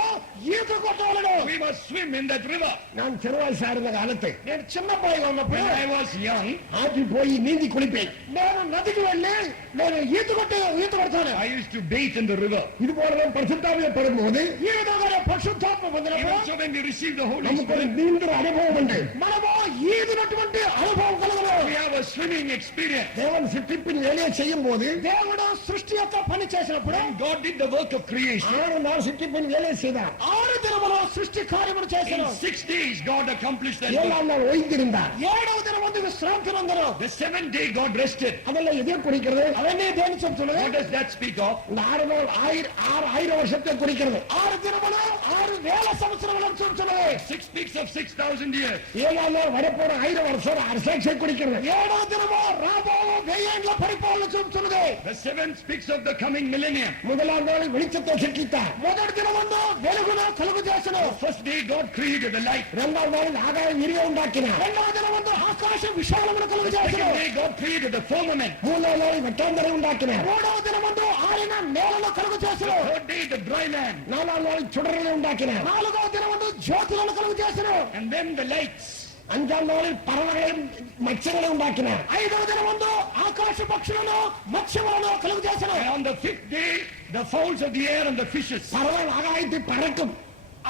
ఈత కొట్టవలను. We must swim in that river. நான் சிறு வயசாயிருந்த காலத்து, నేను చిన్న పైగా ఉన్నప్పుడు When I was young, ఆకి పోయి నీంది కుళిపోయి నేను నదికి వెళ్ళి నేను ఈత కొడతాను. I used to bathe in the river. இது போல పరిశుద్ధాత్మ పడుம்போது ఈ విధంగా పరిశుద్ధాత్మ పొందినప్పుడు Even so, when we receive the Holy நமக்கு ஒரு Spirit, నీంద్ర అనుభవం ఉంది. మనము ఈదినటువంటి అనుభవం కలగను. we have a swimming experience. దేవుని సృష్టిని వేలే చేయుம்போது దేవుడు సృష్టి యొక్క పని చేసినప్పుడు When God did the work of creation, 6 నాள் సృష్టిని వేలే செய்தார். 6 దినములో సృష్టి కార్యమును చేశారు. in 6 days God accomplished that 7 work. நாள் ஓய்ந்திருந்தார். 7వ దినం வந்து విశ్రాంతి నందరు. The 7th day God rested. அதெல்லாம் எதை குறிக்கிறது? அவனே தேவன் சொல்லுது. What does that speak of? இந்த 6 நாள் 1000 வருஷத்தை குறிக்கிறது. 6 தினமுல 6000 సంవత్సరాలను சொல்லுது. 6 speaks of 6000 years. 7వ நாள் வரப்போற 1000 வருஷம் அரசாட்சியை குறிக்கிறது. 7వ దినము రాబోయే వెయ్యేండ్ల పరిపాలన சொல்லுது. The 7th speaks of the coming millennium. முதலாம் நாள் வெளிச்சத்தை சிருஷ்டித்தார். முதல் தினம் வந்து వెలుగును కలుగు చేసను. The first day God created the light. రెండవ నాள் ఆకాశం విరిగి ఉండాకినాர். రెండవ దినం வந்து ఆకాశ విశాలమును కలుగు The చేసను. second day God created the firmament. మూడవ నాள் వెట్టాంతరం ఉండాకినార్. మూడవ దినం வந்து ఆరిన నేలను కలుగు చేసను. The third day the dry land. నాలుగవ నాள் చుడరలు ఉండాకినార్. నాలుగవ దినం வந்து జ్యోతులను కలుగు చేసను. And then the lights. அஞ்சாம் நாளில் பறவைகளையும் மச்சங்களை உண்டாக்கினார். 5వ దినం வந்து ఆకాశ పక్షులను మత్స్యములను కలుగు చేసను. And on the 5th day the fowls of the air and the fishes. పర్వతాలు ఆకాశத்தை பறக்கும்.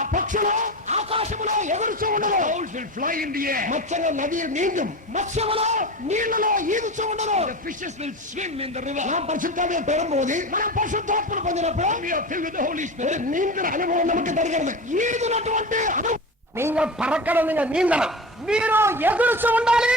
ఆ పక్షులు ఆకాశములో ఎగురుచూ ఉండరు. Fowls will fly in the air. మత్స్యములు నదిயில் నీందుం. మత్స్యములు నీళ్లలో ఈదుచూ ఉండరు. The fishes will swim in the river. நாம் பரிசுத்தாவியை பெறும்போது మనం పరిశుద్ధాత్మను పొందినప్పుడు We are filled with the Holy Spirit. நீந்துற అనుభవం நமக்கு தருகிறது. ఈదునటువంటి అనుభవం. நீங்கள் பறக்கணும், நீங்க நீந்தணும். మీరు ఎగురుచూ ఉండాలి,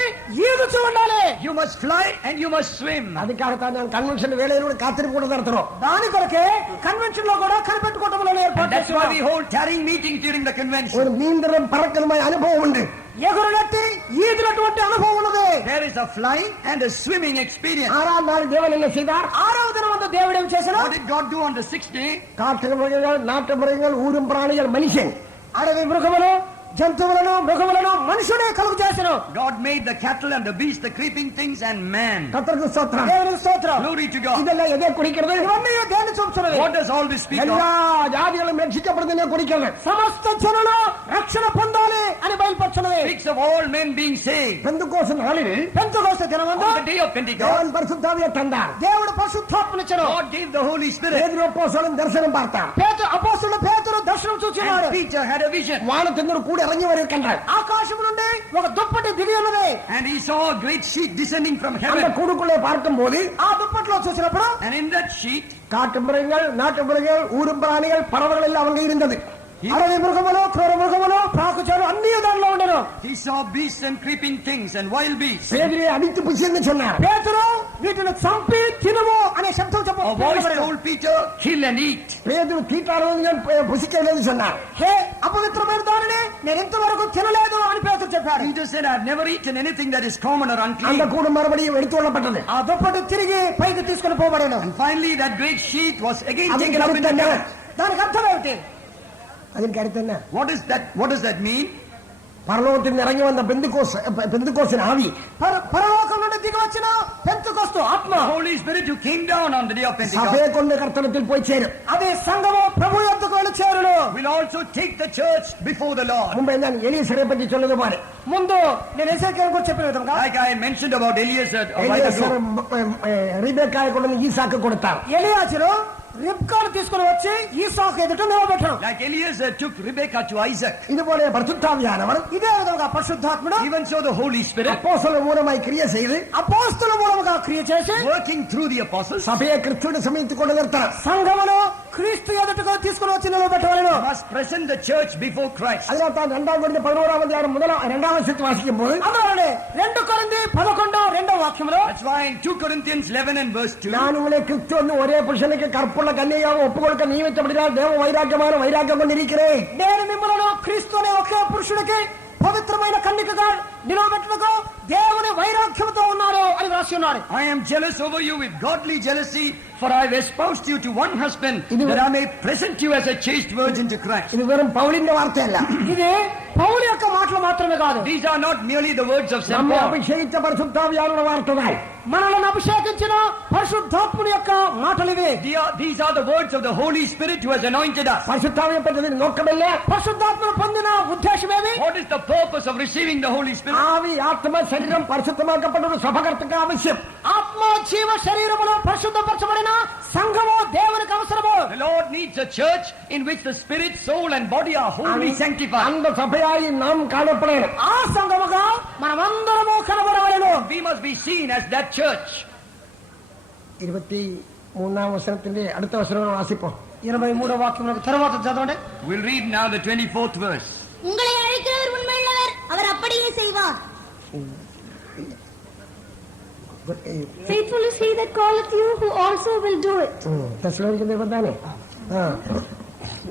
ఈదుచూ ఉండాలి. You must fly and you must swim. அதுக்காகத்தான் நான் கன்வென்ஷன் வேலையில கூட காத்திருப்பு கூட நடத்துறோம். దాని కొరకే కన్వెన్షన్ లో కూడా కనిపెట్టుకోవటంలో ఏర్పాటు That's why we చేస్తున్నాం. hold tarrying meetings during the convention. ஒரு நீந்திரம் பறக்கணுമായ అనుభవం ఉంది. ఎగురునట్టి ఈదినటువంటి అనుభవం ఉన్నది. There is a flying and a swimming experience. 6వ నాள் దేవుడు என்ன செய்தார்? 6వ దినం வந்து దేవుడు ఏం చేశాడు? What did God do on the 6th day? காட்டு மிருகங்கள், நாட்டு மிருகங்கள், ஊரும் பிராணிகள், మనిషి, అడవి మృగములు, జంతువులను, మృగములను మనుషుడే కలుగు చేసెను. God made the cattle and the beasts, the creeping things and man. కర్తృకు స్తోత్రం. దేవునికి స్తోత్రం. Glory to God. இதெல்லாம் எதை குறிக்கிறது? ఇవన్నీ దేన్ని చూపుతున్నది? What does all this speak எல்லா of? జాతిகளும் రక్షించబడుతుందని குறிக்கிறது. సమస్త జనులు రక్షణ పొందాలి అని బయలుపరుచున్నది. Speaks of all men being saved. Pentecost నాளில் పెంతెకోస్తు దినమందు On the day of Pentecost, தேவன் பரிசுத்தாவியை தந்தார். దేవుడు పరిశుద్ధాత్మనిచ్చాడు. God gave the Holy Spirit. పేతురు అపోస్తలుని దర్శనం பார்த்தான். అపోస్తలుడు పేతురు దర్శనం చూచినాడు. And Peter had a vision. వానతిందుడు కూడా ఇறங்கி வருகின்றார். ఆకాశం నుండి ఒక దుప్పటి దిగి ఉన్నది. And he saw a great sheet descending from அந்த heaven. கூடுக்குள்ளே பார்க்கும்போது ఆ దుప్పట్లో చూసినప్పుడు And in that sheet, காட்டு மிருகங்கள், நாட்டு மிருகங்கள், ஊரும் பிராணிகள், பறவைகள் எல்லாம் அங்க இருந்தது. అడవి మృగములు, క్రూర మృగములు, ప్రాకుచారు అన్ని దానిలో ఉండను. he saw beasts and creeping things and wild beasts. పేతురు అడిగి పుసిని சொன்னார். పేతురు వీటిని చంపి తినుము అనే శబ్దం A voice told Peter, kill and eat. పేతురు తీటాలని పుసికేలేదు சொன்னார். హే అపవిత్రమైన దానిని నేను ఇంతవరకు తినలేదు అని పేతురు చెప్పాడు. Peter said, I have never eaten anything that is common or அந்த unclean. కూడు మరబడియం எடுத்துకొள்ளப்பட்டது. ఆ దుప్పటి తిరిగి పైకి తీసుకొని పోబడెను. And finally that great sheet was again అది taken up in the correct. heaven. దానికి అర్థం ఏమిటి? அதுக்கு அர்த்தம் என்ன? What does that mean? పరలోకం ఇறங்கி வந்த పెంతెకోస్తు ఆవి, పరలోకం నుండి దిగి వచ్చిన పెంతెకోస్తు ఆత్మ, The Holy Spirit who came down on the day of సభే Pentecost కొండ కర్తనத்தில் పోయి చేరు. అదే సంఘము ప్రభు యొద్దకు వెళ్ళి చేరును. will also take the church before the Lord. Mumbai నేను ఎలీసరే పற்றி சொன்னது பாரு. ముందు నేను ఎసేకియల్ గురించి చెప్పిన విధంగా, Like I mentioned about Eliezer, ఎలీసర్ రిబెకాయ కొడుకు ఈసాకు కొడతారు. ఎలియాజరు రిబ్కాను తీసుకుని వచ్చి ఈసాకు ఎదుట నిలబెట్టడం. Like Eliezer took Rebekah to Isaac. இதுபோல பரிசுத்தாவியானவர் ఇదే విధంగా పరిశుద్ధాత్ముడు Even so the Holy Spirit, அப்போஸ்தலர் மூலமாய் கிரியை செய்து అపోస్తల మూలముగా క్రియ చేసి working through the apostles, சபையை கிறிஸ்துவோடு சமயத்துக் கொண்டு நிறுத்தார். సంఘమును క్రీస్తు ఎదుటకు తీసుకుని వచ్చి నిలబెట్టవలెను. must present the church before Christ. அதனால தான் 2 கொரிந்தியர் 11 வசனத்தை வாசிக்கும் போது అందువలనే 2 కొరింథీ 11 రెండవ వాక్యములో That's why in 2 Corinthians 11 and verse 2, நான் உங்களை கிறிஸ்து வந்து ஒரே புருஷனுக்கு கற்புள்ள கன்னியாக ஒப்புக் கொடுக்க நியமித்தபடியால் தேவ வைராக்கியம் கொண்டிருக்கிறேன். నేను మిమ్మల్ని క్రీస్తు అనే ఒకే పురుషుడికి పవిత్రమైన కన్నికగా నిలబెట్టుటకు దేవుని వైరాగ్యముతో ఉన్నారు అని రాసి ఉన్నాడు. I am jealous over you with godly jealousy, for I have espoused you to one husband, that I may present you as a chaste virgin to Christ. இது வெறும் பவுலின் வார்த்தை அல்ல. ఇది పౌలు యొక్క మాటలు మాత్రమే కాదు. These are not merely the words of St. நம்மை Paul. அபிஷேகித்த பரிசுத்தாவியானவர் வார்த்தைகள். మనలను అభిషేకించిన పరిశుద్ధాత్ముని యొక్క మాటలు ఇవి. These are the words of the Holy Spirit who has anointed us. பரிசுத்தாவியை பெற்றதின் நோக்கமில்ல. పరిశుద్ధాత్మను పొందిన ఉద్దేశం ఏమి? What is the purpose of receiving the Holy Spirit? ஆவி ஆத்மா சரீரம் பரிசுத்தமாக்கப்பட்ட ஒரு சபகர்த்துக்கு அவசியம். ఆత్మ జీవ శరీరములో పరిశుద్ధపరచబడిన సంఘము దేవునికి అవసరము. The Lord needs a church in which the spirit, soul and body are wholly sanctified. அந்த சபையாய் நாம் காணப்படணும். ఆ సంఘముగా మనమందరము కనబడవలెను. We must be seen as that church. 23వ వచనത്തിന്റെ அடுத்த వచనం వాసిపోం. 23వ వాక్యములకు తరువాత చదవండి. We'll read now the 24th verse. உங்களை அழைக்கிறவர் உண்மையுள்ளவர், அவர் அப்படியே செய்வார். Faithful is he that calleth you, who also will do it. தெசலோனிக்கேயர் வந்தானே.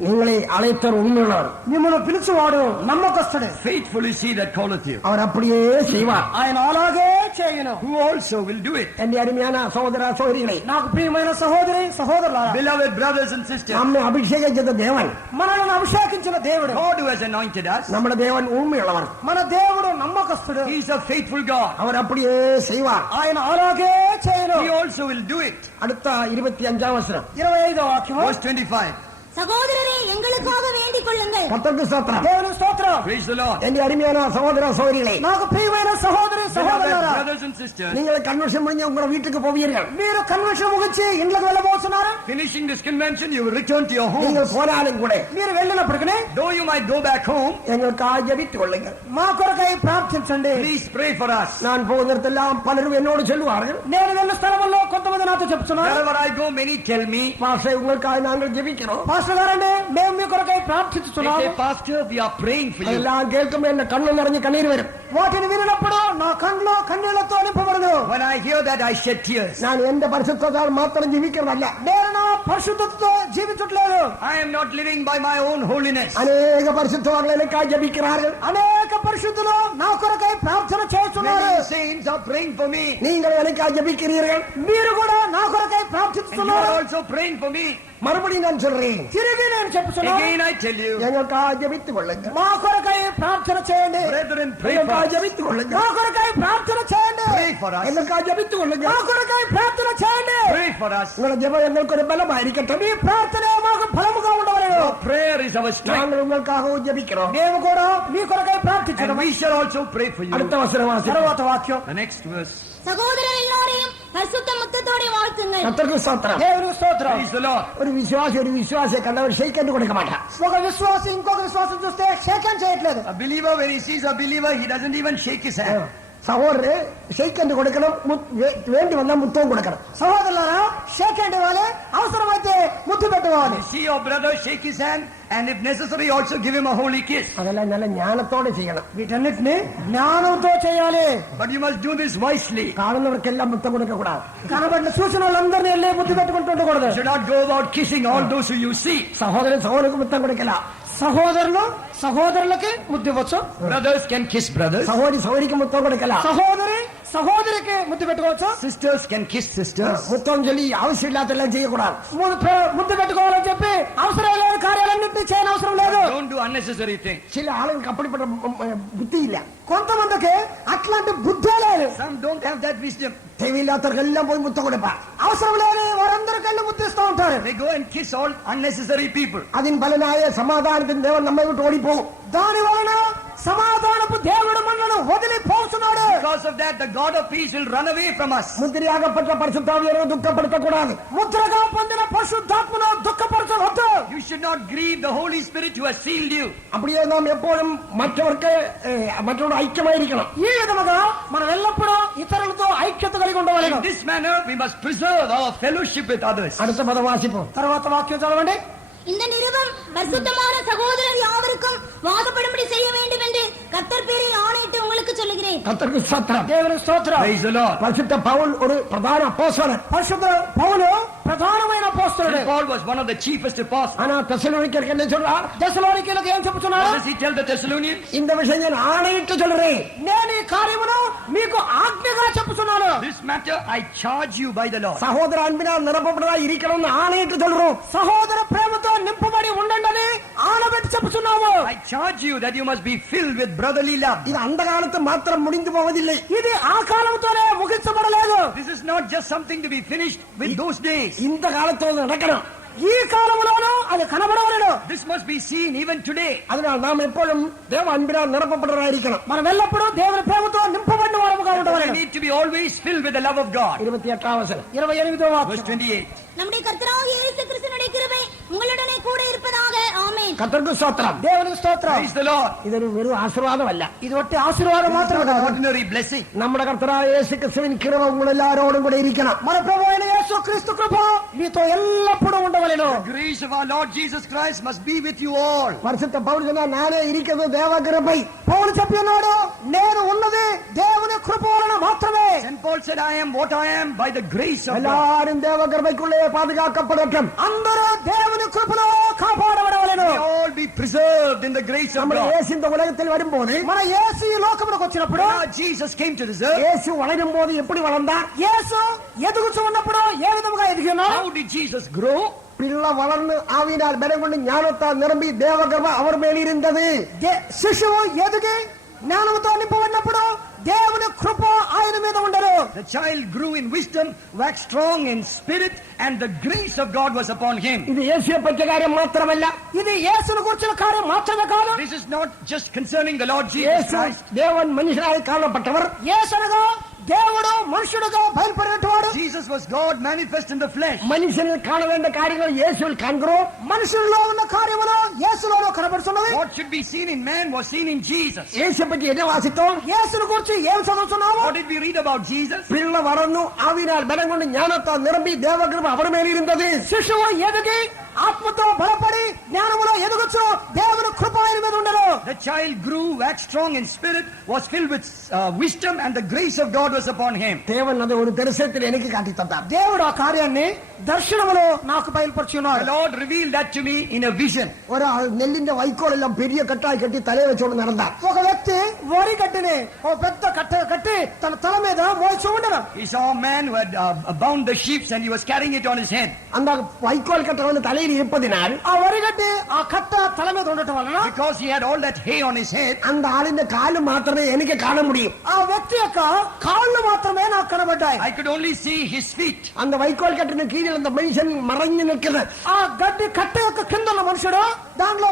உங்களை அழைத்தவர் உண்மையுள்ளவர். మిమ్మల్ని పిలుచువాడు నమ్మకస్తుడే. Faithful is he that calleth you, அவர் அப்படியே செய்வார். ఆయన అలాగే చేయును. who also will do it. என் அருமையான சகோதர சகோதரிகளே, నాకు ప్రియమైన సహోదరి సహోదరులారా, Beloved brothers and sisters, நம்மை அபிஷேகித்த தேவன், మనల్ని అభిషేకించిన దేవుడు, God who has anointed us, நம்முடைய தேவன் உண்மையுள்ளவர். మన దేవుడు నమ్మకస్తుడు. he is a faithful God. அவர் அப்படியே செய்வார். ఆయన అలాగే చేయును. He also will do it. அடுத்த 25వ వచనం. 25వ వాక్యం. Verse 25. சகோதரரே, எங்களுக்காக வேண்டிக் கொள்ளுங்கள். கர்த்தருக்கு ஸ்தோத்திரம். దేవుని స్తోత్రం. Praise the Lord. என் அருமையான சகோதர சகோதரிகளே, నాకు ప్రియమైన సహోదరి Beloved సహోదరులారా, brothers and sisters, நீங்கள் கன்வென்ஷன் முடிஞ்ச உங்க வீட்டுக்கு போவீர்கள். మీరు కన్వెన్షన్ ముగించి ఇంట్లోకి వెళ్ళబోతున్నారు. finishing this convention, you will return to your home. நீங்கள் போனாலும் கூட మీరు వెళ్ళినప్పటికీ Though you might go back home, எங்களுக்காக ஜெபித்துக் கொள்ளுங்கள். మా కొరకై ప్రార్థించండి. please pray for us. நான் போவதற்கெல்லாம் பலரும் என்னோடு சொல்லுவார்கள், నేను వెళ్ళిన స్థలంలో కొంతమంది నాతో చెప్తున్నారు, Wherever I go, many tell me, pastor உங்களுக்காக நாங்கள் ஜெபிக்கிறோம். పాస్టర్ గారండి మేము మీ కొరకై they ప్రార్థిస్తున్నాము. say, Pastor, we are praying for you. அதெல்லாம் கேட்கும் என் கண்ணு நிறைஞ்சு கண்ணீர் வரும். వాటిని వినినప్పుడు నా కళ్ళు కన్నీళ్లతో నింపబడదు. When I hear that, I shed tears. நான் எந்த பரிசுத்தால் மாத்திரம் ஜீவிக்கிறதல்ல, నేను నా పరిశుద్ధతతో జీవించట్లేదు. I am not living by my own holiness. அநேக பரிசுத்தவான்கள் எனக்காக ஜெபிக்கிறார்கள். అనేక పరిశుద్ధులు నా కొరకై ప్రార్థన చేస్తున్నారు. Many saints are praying for me. நீங்கள் எனக்காக ஜெபிக்கிறீர்கள். మీరు కూడా నా కొరకై And you ప్రార్థిస్తున్నారు. are also praying for me. மறுபடியும் நான் சொல்றேன், తిరిగి నేను చెప్తున్నాను, Again I tell you, எங்களுக்காக ஜெபித்துக் கொள்ளுங்கள். మా కొరకై ప్రార్థన చేయండి. brethren, pray for எங்களுக்காக us. ஜெபித்துக் கொள்ளுங்கள். మా కొరకై ప్రార్థన చేయండి. Pray for us. எங்களுக்காக ஜெபித்துக் మా கொள்ளுங்கள். కొరకై ప్రార్థన చేయండి. Pray for us. உங்களோட ஜெபம் எங்களுக்கு ஒரு பலமா இருக்கட்டும். మీ ప్రార్థన మాకు ఫలముగా ఉండవలెను. Your prayer is our strength. நாங்கள் உங்களுக்காக ஜெபிக்கிறோம். మేము కూడా మీ కొరకై And ప్రార్థించడం. we shall also pray for you. அடுத்த வசனம் வாசிப்போம். తర్వాత వాక్యం. The next verse. சகோதரர் எல்லாரையும் பரிசுத்த முத்தத்தோட வாழ்த்துங்கள். கர்த்தருக்கு ஸ்தோத்திரம். దేవునికి స్తోత్రం. Praise the Lord. ஒரு விசுவாசி கண்டவர் ஷேக் கொடுக்க மாட்டான். ఒక విశ్వాసి ఇంకొక విశ్వాసం చూస్తే షేక్ హ్యాండ్ చేయట్లేదు. A believer, when he sees a believer, he doesn't even shake his hand. சகோதரர் ஷேக் கொடுக்கணும், வேண்டி வந்தா முத்தம் கொடுக்கணும். సహోదరులారా, షేక్ హ్యాండ్ ఇవ్వాలి, అవసరమైతే ముద్దు పెట్టుకోవాలి. You see your brother, shake his hand, and if necessary, also give him a holy kiss. அதெல்லாம் நல்ல ஞானத்தோட செய்யணும். వీటన్నిటిని జ్ఞానంతో చేయాలి. But you must do this wisely. காரணவருக்கெல்லாம் முத்தம் கொடுக்க கூடாது. కనబడిన చూసిన వాళ్ళందరినీ వెళ్ళి ముద్దు పెట్టుకుంటూ ఉండకూడదు. You should not go about kissing all those who you see. சகோதரனுக்கு முத்தம் கொடுக்கலாம். సహోదరులు సహోదరులకి ముద్దు ఇవ్వచ్చు. Brothers can kiss brothers. சகோதரிக்கு முத்தம் கொடுக்கலாம். సహోదరికి ముద్దు పెట్టుకోవచ్చు. Sisters can kiss sisters. முத்தம் சொல்லி அவசியம் இல்லாதெல்லாம் செய்யக்கூடாது. ముద్దు పెట్టుకోవాలని చెప్పి అవసరం లేని కార్యాలన్నింటినీ చేయని అవసరం లేదు. Don't do unnecessary things. சில ஆளுங்களுக்கு அப்படிப்பட்ட புத்தி இல்ல. కొంతమందికి అట్లాంటి బుద్ధే లేదు. Some don't have that wisdom. தேவையில்லாதவர்கள் எல்லாம் போய் முத்தம் கொடுப்பார். అవసరం లేని వారందరికీ వెళ్ళి ముద్దిస్తూ ఉంటారు. They go and kiss all unnecessary people. அதன் பலனாய சமாதானத்தின் தேவன் நம்மை விட்டு ஓடி போகும். దాని వలన సమాధానపు దేవుడు మనల్ని వదిలిపోతున్నాడు. Because of that, the God of peace will run away from us. முத்திரையாகப்பட்ட பரிசுத்த ஆவியானவரை துக்கப்படுத்த கூடாது. ముద్రగా పొందిన పరిశుద్ధాత్మను దుఃఖపరచవద్దు. You should not grieve the Holy Spirit who has sealed you. அப்படியே நாம் எப்போதும் மற்றவர்கள் ஐக்கியமாயிருக்கணும். ఈ విధముగా మనం ఎల్లప్పుడూ ఇతరులతో ఐక్యత కలిగి ఉండవాలి. In this manner we must preserve our fellowship with others. அடுத்த பதம் வாசிப்போம். తర్వాత వాక్యం చదవండి. இந்த நிருபம் பரிசுத்தமான சகோதரர் யாவருக்கும் வாதப்படும்படி செய்ய வேண்டும் என்று கர்த்தர் பேரில் ஆணையிட்டு உங்களுக்கு சொல்லுகிறேன். கர்த்தருக்கு ஸ்தோத்திரம். దేవుని స్తోత్రం. Praise the Lord. பரிசுத்த பவுல் ஒரு பிரதான அப்போஸ்தலன். పరిశుద్ధ పౌలు ప్రధానమైన అపోస్తలుడు. Paul was one of the chiefest apostles. ஆனா தெசலோனிக்கேயருக்கு என்ன சொல்றார்? దశలోనికీయులకు ఏం చెప్పుచున్నాడు? What does he tell the Thessalonians? இந்த விஷயம் நான் ஆணையிட்டு சொல்றேன். నేను ఈ కార్యమును మీకు ఆజ్ఞగా చెప్పుచున్నాను. This matter I charge you by the Lord. சகோதர அன்பினால் நிரப்பப்பட்டதா இருக்கணும்னு ஆணையிட்டு சொல்றோம். సహోదర ప్రేమతో నింపబడి ఉండండి ఆనబెట్టి చెప్పుచున్నాము. I charge you that you must be filled with brotherly love. இது அந்த காலத்து மாத்திரம் முடிந்து போவதில்லை. ఇది ఆ కాలంతోనే ముగించబడలేదు. This is not just something to be finished with those days. இந்த காலத்துல நடக்கணும். ఈ కాలంలోనూ అది కనబడవలెను. This must be seen even today. அதனால் நாம் எப்பொழுதும் தேவ அன்பினால் நிரப்பப்பட்டவராக இருக்கணும். మనం ఎల్లప్పుడూ దేవుని ప్రేమతో నింపబడిన వారముగా We ఉండవలెను. need to be always filled with the love of God. 28వ வசனம். 28వ Verse వాక్యం. 28. நம்முடைய கர்த்தராகிய இயேசு கிறிஸ்துவினுடைய கிருபை உங்களுடனே கூட இருப்பதாக. ஆமென். கர்த்தருக்கு ஸ்தோத்திரம். దేవునికి స్తోత్రం. Praise the Lord. இது வெறும் ஆசீர்வாதம் அல்ல. ఇది ఒట్టి ఆశీర్వాదం మాత్రమే కాదు. Ordinary blessing. நம்முடைய கர்த்தராகிய இயேசு கிறிஸ்துவின் கிருபை உங்கள் எல்லாரோடும் கூட இருக்கணும். మన ప్రభు అయిన యేసు క్రీస్తు కృప మీతో ఎల్లప్పుడూ ఉండవలెను. The grace of our Lord Jesus Christ must be with you all. பரிசுத்த பவுல் சொன்னா நானே இருக்கிறது தேவ கிருபை. పౌలు చెప్పి ఉన్నాడు నేను ఉన్నది దేవుని కృప వలన మాత్రమే. St. Paul said, I am what I am by the grace of God. எல்லாரும் தேவ கிருபைக்குள்ளே பாதுகாக்கப்படட்டும். అందరూ దేవుని కృపలో కాపాడబడవలెను. We all be preserved in the grace of நம்ம God. இயேசு இந்த உலகத்தில் வரும்போது మన యేసు ఈ లోకమునకు వచ్చినప్పుడు Now Jesus came to this earth. இயேசு வளரும் போது எப்படி வளர்ந்தார்? యేసు ఎదుగుచూ ఉన్నప్పుడు ఏ విధముగా ఎదిగినా How did Jesus grow? பிள்ளை வளர்ந்து ஆவியினால் பலம் கொண்டு ஞானத்தால் நிரம்பி தேவ கிருபை அவர் மேல் இருந்தது. శిశువు ఎదిగి జ్ఞానముతో నింపబడినప్పుడు దేవుని కృప ఆయన మీద ఉండరు. The child grew in wisdom, waxed strong in spirit, and the grace of God was upon him. இது இயேசுவை பற்ற காரியம் மாத்திரமல்ல. ఇది యేసును గురించిన కార్యం మాత్రమే కాదు. This is not just concerning the Lord Jesus இயேசு Christ. தேவன் மனுஷனாய் காணப்பட்டவர். యేసనగా దేవుడు మనుషుడుగా బయలుపడినవాడు. Jesus was God manifest in the flesh. மனுஷனில் காண வேண்டிய காரியங்கள் இயேசுவில் காண்கிறோம். మనుషుల్లో ఉన్న కార్యములు యేసులోనూ కనబడుతున్నది. What should be seen in man was seen in Jesus. இயேசு பற்றி என்ன வாசித்தோம்? యేసును గురించి ఏం చదువుతున్నాము? What did we read about Jesus? பிள்ளை வளர்ந்து ஆவியினால் பலம் கொண்டு ஞானத்தால் நிரம்பி தேவ கிருபை அவர் மேல் இருந்தது. శిశువు ఎదిగి ఆత్మతో బలపడి జ్ఞానములో ఎదుగుచు దేవుని కృప ఆయన మీద ఉండరు. The child grew, waxed strong in spirit, was filled with wisdom, and the grace of God was upon him. தேவன் அதை ஒரு தரிசனத்தில் எனக்கு காட்டி தந்தார். దేవుడు ఆ కార్యాన్ని దర్శనములో నాకు బయలుపరిచి The ఉన్నాడు. Lord revealed that to me in a vision. ஒரு நெல்லிந்த வைக்கோல் எல்லாம் பெரிய கட்டாய் கட்டி தலையை வச்சோடு நடந்தார். ఒక వ్యక్తి వరి గడ్డిని ఓ పెద్ద కట్ట కట్టి తన తల మీద మోసి ఉండను. He saw a man who had bound the sheep and he was carrying it on his head. அந்த வைக்கோல் கட்டை வந்து தலையில் இருப்பதினால் ఆ వరి గడ్డి ఆ కట్ట తల మీద ఉండటం వలన Because he had all that hay on his head, அந்த ஆளின் காலு மாத்திரமே எனக்கு காண முடியும். ఆ వ్యక్తి యొక్క కాళ్ళు మాత్రమే నాకు కనబడ్డాయి. I could only see his feet. அந்த வைக்கோல் கட்டின கீழே அந்த மனுஷன் மறைஞ்சு நிற்கிறார். ఆ గడ్డి కట్ట యొక్క కింద ఉన్న మనుషుడు దాంట్లో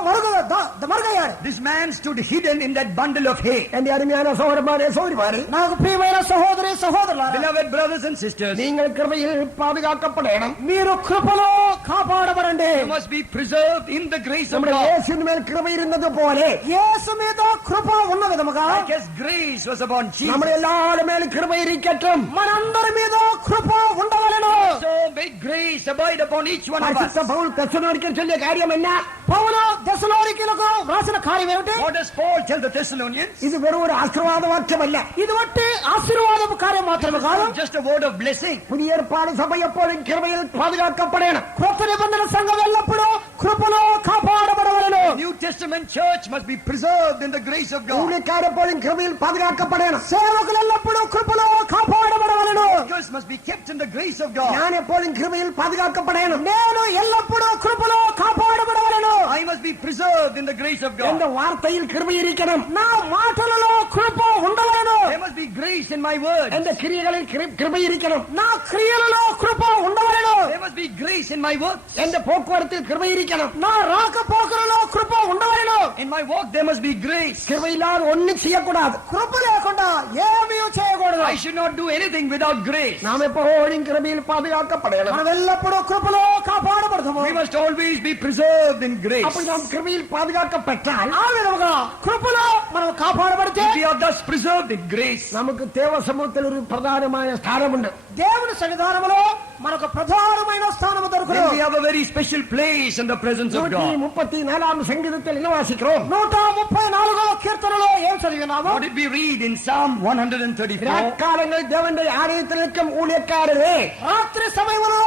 మరుగయ్యాడు. This man stood hidden in that bundle of hay. என் அருமையான சகோதரமாரே சகோதரிமாரே, నాకు ప్రియమైన సహోదరి సహోదరులారా, Beloved brothers and sisters, நீங்கள் கிருபையில் பாதுகாக்கப்படணும். మీరు కృపలో కాపాడబడండి. you must be preserved in the grace of நம்முடைய God. இயேசுவின் மேல் கிருபை இருந்தது போலே యేసు మీద కృప ఉన్న విధముగా Like as grace was upon Jesus, நம்முடைய எல்லாரும் மேல் கிருபை இருக்கட்டும். మనందరి మీద కృప ఉండవలెను. so may grace abide upon each one of us. பரிசுத்த பவுல் தெசலோனிக்கேயருக்கு சொல்லிய காரியம் என்ன? పౌలు దెసలోనికీయులకు రాసిన కార్యం ఏమిటి? What does Paul tell the Thessalonians? இது வெறும் ஒரு ஆசீர்வாத வாக்கியம் அல்ல. ఇది బట్టి ఆశీర్వాదపు కార్యం మాత్రమే కాదు. Just a word of blessing. புதிய ஏற்பாடு சபை எப்போதும் கிருபையில் பாதுகாக்கப்படணும். కొత్త నిబంధన సంఘం ఎల్లప్పుడూ కృపలో కాపాడబడవలెను. New Testament church must be preserved in the grace of God. ஊழியக்காரர் எப்போதும் கிருபையில் பாதுகாக்கப்படணும். సేవకులు ఎల్లప్పుడూ కృపలో కాపాడబడవలెను. Workers must be kept in the grace of God. நான் எப்போதும் கிருபையில் பாதுகாக்கப்படணும். నేను ఎల్లప్పుడూ కృపలో కాపాడబడవలెను. I must be preserved in the grace of என்ற God. வார்த்தையில் கிருபை இருக்கணும். నా మాటలలో కృప ఉండవలెను. There must be grace in my words. என்ற கிரியைகளில் கிருபை இருக்கணும். నా క్రియలలో కృప ఉండవలెను. There must be grace in my works. என்ற போக்குவரத்தில் கிருபை இருக்கணும். నా రాకపోకలలో కృప ఉండవలెను. In my walk there must be grace. கிருபை இல்லாத ஒன்னும் செய்யக்கூடாது. కృప లేకుండా ఏమీ చేయకూడదు. I should not do anything without grace. நாம் எப்போதும் கிருபையில் பாதுகாக்கப்படணும். మనం ఎల్లప్పుడూ కృపలో కాపాడబడాలి. విశ్వాసము. We must always be preserved in grace. அப்படி நாம் கிருபையில் பாதுகாக்கப்பட்டால் ఆ విధముగా కృపలో మనం కాపాడబడితే We are thus preserved in grace. நமக்கு தேவ சமூகத்தில் ஒரு பிரதானமான ஸ்தானம் உண்டு. దేవుని సన్నిధానములో మనకు ప్రధానమైన స్థానము దొరుకును. Then we have a very special place in the presence of God. 134 சங்கீதத்தில் என்ன வாசிக்கிறோம்? 134వ కీర్తనలో ఏం చదివినాము? What did we read in Psalm 134? ராக்காலங்கள் தேவனுடைய ஆலயத்தில் இருக்கும் ஊழியக்காரரே, రాత్రి సమయములో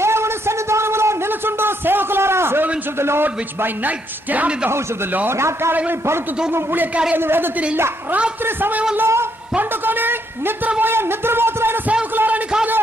దేవుని సన్నిధానములో నిలుచుండు సేవకులారా, Servants of the Lord, which by night stand in the house of the Lord. ராக்காலங்களில் படுத்து தூங்கும் ஊழியக்காரி என்று வேதத்தில் இல்ல. రాత్రి సమయంలో పండుకొని నిద్రపోయే నిద్రపోతులైన సేవకులారని కాదు.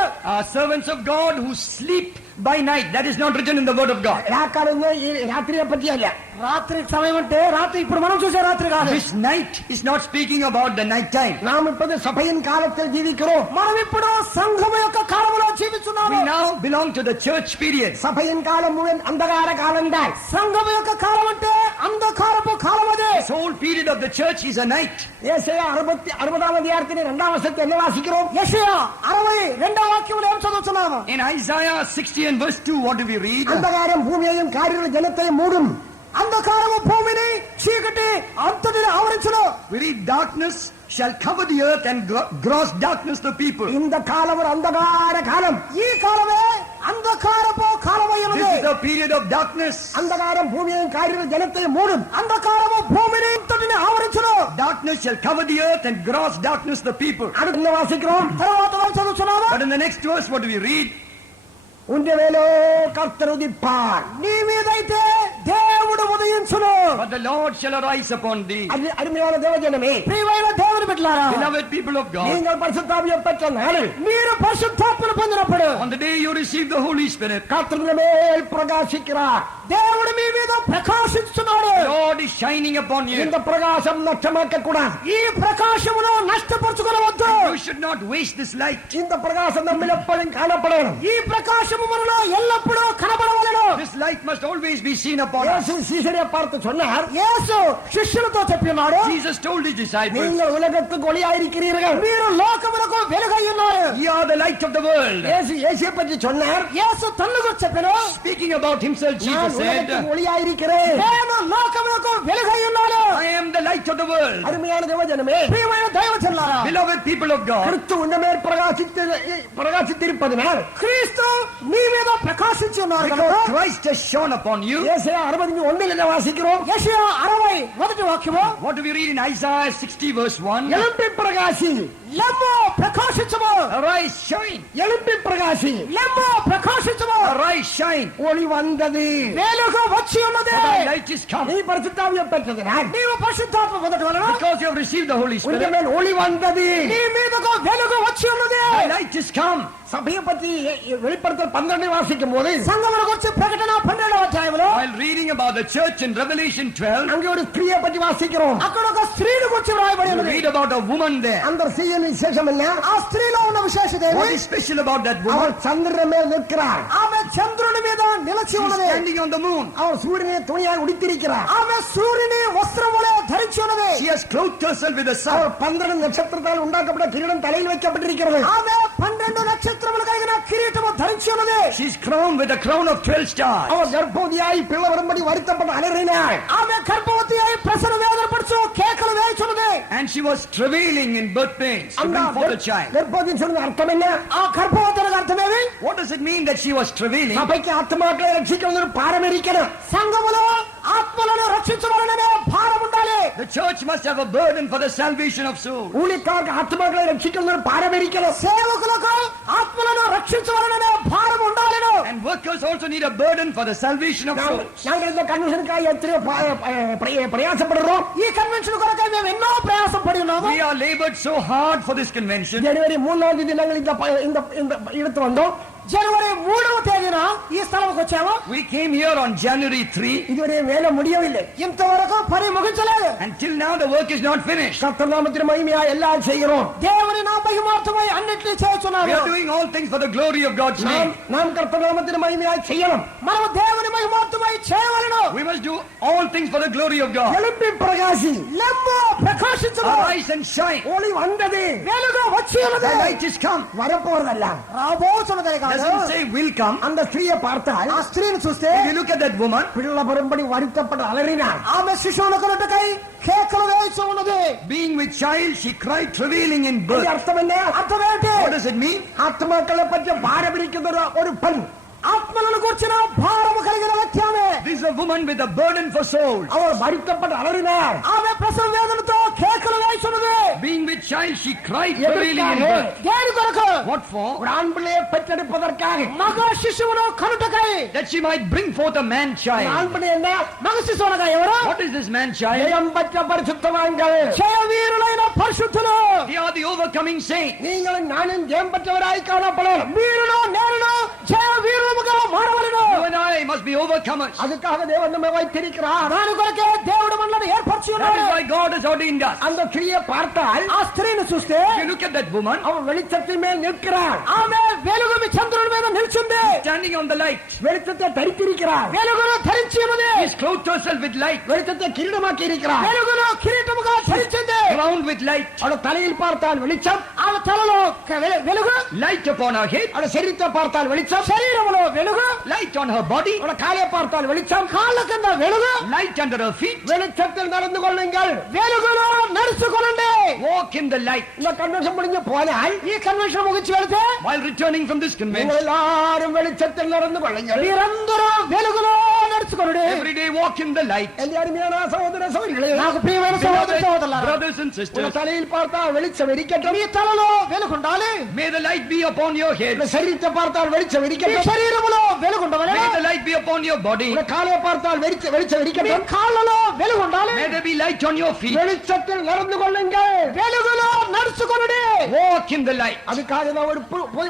Servants of God who sleep by night. That is not written in the word of God. ராக்காலங்கள் ராத்திரியை பற்றி அல்ல. రాత్రి సమయం అంటే రాత్రి ఇప్పుడు మనం చూసే రాత్రి కాదు. This night is not speaking about the night time. நாம் இப்போது சபையின் காலத்தில் ஜீவிக்கிறோம். మనం ఇప్పుడు సంఘము యొక్క కాలములో We జీవిస్తున్నాము. now belong to the church period. சபையின் காலம் முழுவதும் அந்தகார காலம்தான். సంఘము యొక్క కాలం అంటే అంధకారపు కాలం అదే. This whole period of the church is a night. ஏசாயா 60 அதிகாரத்தின் 2ஆம் வசனத்தை என்ன வாசிக்கிறோம்? యెషయా 62వ వాక్యములో ఏం చదువుతున్నాము? In Isaiah 60 and verse 2, what do we read? அந்தகாரம் பூமியையும் காரிருள் ஜனத்தையும் மூடும். అంధకారము భూమిని చీకటి అంతటిని ఆవరించును. We read, darkness shall cover the earth and gross darkness the people. இந்த காலம் ஒரு அந்தகார காலம். ఈ కాలమే అంధకారపు కాలమైనది. This is the period of darkness. அந்தகாரம் பூமியையும் காரிருள் ஜனத்தையும் மூடும். అంధకారము భూమిని అంతటిని ఆవరించును. Darkness shall cover the earth and gross darkness the people. அடுத்து என்ன வாசிக்கிறோம்? తర్వాత మనం చదువుతున్నాము. But in the next verse, what do we read? உன்னுடைய மேலோ கர்த்தர் உதிப்பார். నీ మీదైతే దేవుడు ఉదయించును. But the Lord shall arise upon thee. அது அருமையான தேவஜனமே, ప్రియమైన దేవుని బిడ్డలారా, Beloved people of God, நீங்கள் பரிசுத்தாவியை பெற்ற நாளில் మీరు పరిశుద్ధాత్మను పొందినప్పుడు on the day you receive the Holy Spirit, கர்த்தர் உங்கள் மேல் பிரகாசிக்கிறார். దేవుడు మీ మీద ప్రకాశిస్తున్నాడు. the Lord is shining upon you. இந்த பிரகாசம் நஷ்டமாக்க கூடாது. ఈ ప్రకాశమును నష్టపరచుకొనవద్దు. You should not waste this light. இந்த பிரகாசம் நம்மில் எப்பொழுதும் காணப்படணும். ఈ ప్రకాశము మనలో ఎల్లప్పుడూ కనబడవలెను. This light must always be seen upon us. இயேசு சீசரை பார்த்து சொன்னார், యేసు శిష్యులతో చెప్పినాడు, Jesus told his disciples, நீங்கள் உலகத்துக்கு ஒளியாயிருக்கிறீர்கள். మీరు లోకములకు వెలుగై ఉన్నారు. ye are the light of the world. இயேசுவை பற்றி சொன்னார், యేసు తన్ను గురించి చెప్పాను, Speaking about himself, நான் Jesus said, உலகத்துக்கு ஒளியாயிருக்கிறேன். నేను లోకములకు వెలుగై ఉన్నాను. I am the light of the world. அருமையான தேவஜனமே, ప్రియమైన దైవజనులారా, Beloved people of God, கிறிஸ்து உங்கள் மேல் பிரகாசித்திருப்பதனால் క్రీస్తు మీ మీద ప్రకాశించి ఉన్నారు కనుక because Christ has shone upon you. ஏசாயா 61 என்ன வாசிக்கிறோம்? యెషయా 60 మొదటి వాక్యము, What do we read in Isaiah 60 verse 1? எழும்பி பிரகாசி, లెమ్ము ప్రకాశించుము, Arise, shine. எழும்பி பிரகாசி, లెమ్ము ప్రకాశించుము, Arise, shine. ஒளி வந்தது. వెలుగు వచ్చి ఉన్నది. For thy light is come. நீ பரிசுத்தாவியை பெற்றதனால் నీవు పరిశుద్ధాత్మ పొందడం వలన Because you have received the Holy உங்கள் Spirit, மேல் ஒளி வந்தது. నీ మీదకు వెలుగు వచ్చి ఉన్నది. thy light is come. சபையை பற்றி வெளிப்படுத்தல் 12 வாசிக்கும் போது సంఘముల గురించి ప్రకటన 12వ అధ్యాయంలో While reading about the church in Revelation 12, அங்கே ஒரு ஸ்திரியை பற்றி வாசிக்கிறோம். అక్కడ ఒక స్త్రీని గురించి వ్రాయబడి you ఉన్నది. read about a woman there. அந்த ஸ்திரீயின் விசேஷம் என்ன? ఆ స్త్రీలో ఉన్న విశేషత What ఏమి? is special about that woman? அவர் சந்திரன் மேல் நிற்கிறார். ఆమె చంద్రుని మీద నిలిచి She's ఉన్నది. standing on the moon. அவர் சூரியனை துணியாக உடுத்திருக்கிறார். ఆమె సూర్యుని వస్త్రములే ధరించి ఉన్నది. She has clothed herself with the sun. அவர் 12 நட்சத்திரத்தால் உண்டாக்கப்பட்ட கிரீடம் தலையில் வைக்கப்பட்டிருக்கிறது. ఆమె 12 నక్షత్రములు కలిగిన కిరీటము ధరించి ఉన్నది. She's crowned with a crown of 12 stars. அவர் கர்ப்பவதியாய் பிள்ளை வரும்படி வருத்தப்பட்டு அலறினார். ఆమె గర్భవతి అయి ప్రసవ వేదన పడుచు కేకలు వేయుచున్నది. And she was travailing in birth pains to bring forth a child. கர்ப்பவதின்னு சொல்லுங்க அர்த்தம் என்ன? ఆ గర్భవతి అనగా అర్థమేమి? What does it mean that she was travailing? சபைக்கு ஆத்மாக்களை ரட்சிக்கணும் ஒரு பாரம்பரிக்கணும். సంఘములో ఆత్మలను రక్షించవలననే భారం ఉండాలి. The church must have a burden for the salvation of souls. ஊழியக்காரருக்கு ஆத்மாக்களை ரட்சிக்கணும் ஒரு பாரம்பரிக்கணும். సేవకులకు ఆత్మలను రక్షించవలననే భారం ఉండాలిను. And workers also need a burden for the salvation of souls. நாங்கள் இந்த கன்வென்ஷனுக்காக எத்தனையோ பிரயாசப்படுறோம். ఈ కన్వెన్షన్ కొరకై మేము ఎన్నో ప్రయాసం పడి ఉన్నాము. We are labored so hard for this convention. ஜனவரி 3ஆம் தேதி நாங்கள் இந்த இடத்து வந்தோம். జనవరి 3వ తేదీన ఈ స్థలంకి వచ్చాము. We came here on January 3. இதுவரை வேலை முடியவில்லை. ఇంతవరకు పని ముగించలేదు. Until now the work is not finished. கர்த்தர் நாமத்தின் மகிமையா எல்லாம் செய்கிறோம். దేవుని నా మహిమార్థమై అన్నిటినీ We చేస్తున్నాము. are doing all things for the glory of God's name. நாம் கர்த்தர் நாமத்தின் மகிமையா செய்யணும். మనము దేవుని మహిమార్థమై చేయవలెను. We must do all things for the glory of God. எழுப்பி பிரகாசி, లెమ్ము ప్రకాశించుము. Arise and shine. ஒளி வந்தது. వెలుగు వచ్చి ఉన్నది. The light is come. வரப்போறதல்ல. రాబోతున్నది కాదు. Doesn't say will come. அந்த ஸ்திரியை பார்த்தால் చూస్తావు ఆ స్త్రీని చూస్తే If you look at that woman, పిల్ల పరంబడి వరితపడి అలరినాడు. ఆమె శిశువును కొనుటకై కేకలు వేయిస్తూ ఉన్నది. being with child, she cried, travailing in అది birth. అర్థమేంటి? అర్థమేంటి? What does it mean? ఆత్మకళ పట్ల భారమిరిക്കുന്ന ஒரு பெண். ఆత్మలను కూర్చిన భారము కలిగిన వ్యక్తి ఆమె. This is a woman with a burden for souls. அவள் வரித்தப்பட்டு அலறினாள். ఆమె ప్రసవ వేదనతో కేకలు వేయిస్తున్నది. Being with child, she cried, travailing in எதற்காக? birth. దేని కొరకు? What for? ஒரு ஆண் பிள்ளையை பெற்றெடுப்பதற்காக. మగ శిశువును కనుటకై. That she might bring forth a man ஒரு child. ஆண் பிள்ளை என்ன? మగ శిశువు అనగా ఎవరు? What is this man child? ஜெயம் பெற்ற பரிசுத்தவான்கள். జయవీరులైన పరిశుద్ధులు. They are the overcoming saints. நீங்களும் நானும் ஜெயம் பெற்றவராய் காணப்படும். మీరును నేను జయవీరులుగా మారవలెను. You and I must be overcomers. அதுக்காக தேவன் நம்மை வைத்திருக்கிறார். దాని కొరకే దేవుడు మనల్ని ఏర్పరచి That ఉన్నాడు. is why God has ordained us. அந்த ஸ்திரீயை பார்த்தால் ఆ స్త్రీని చూస్తే If you look at that woman, அவள் வெளிச்சத்தின் மேல் நிற்கிறாள். ఆమె వెలుగు చంద్రుడి మీద నిల్చుంది. standing on the light, வெளிச்சத்தை தரித்திருக்கிறாள். వెలుగును ధరించి ఉన్నది. she's clothed herself with light, வெளிச்சத்தை கிரீடமாக்கி இருக்கிறாள். వెలుగును కిరీటముగా ధరించింది. crowned with light, அவள் தலையில் பார்த்தால் வெளிச்சம். ఆమె తలలో వెలుగు, light upon her head, அவள் శరీரத்தை பார்த்தால் வெளிச்சம். శరీరములో వెలుగు, light on her body, அவள் காலை பார்த்தால் வெளிச்சம். కాళ్ళ కింద వెలుగు. light under her feet. வெளிச்சத்தில் நடந்து கொள்ளுங்கள். వెలుగులో నడుచుకోనండి. Walk in the light. இந்த கன்வென்ஷன் முடிஞ்சு போனால் ఈ కన్వెన్షన్ ముగించి వెళితే While returning from this நீங்கள் convention, எல்லாரும் வெளிச்சத்தில் நடந்து கொள்ளுங்கள். మీరందరూ వెలుగులో నడుచుకోండి. every day walk in the light. என் அருமையான சகோதர சகோதரிகளே, నాకు ప్రియమైన సహోదర సహోదరులారా, Brothers and உங்க sisters, தலையில் பார்த்தால் வெளிச்சம் இருக்கட்டும். మీ తలలో వెలుగు ఉండాలి. may the light be upon your உங்க head. శరీரத்தை பார்த்தால் வெளிச்சம் మీ இருக்கட்டும். శరీరములో వెలుగు ఉండవలెను. May the light be upon your body. உங்க காலை பார்த்தால் வெளிச்சம் మీ இருக்கட்டும். కాళ్ళలో వెలుగు ఉండాలి. May there be light on your feet. வெளிச்சத்தில் நடந்து கொள்ளுங்கள். వెలుగులో నడుచుకొనుడి. Walk in the light. அதுக்காக நான் ஒரு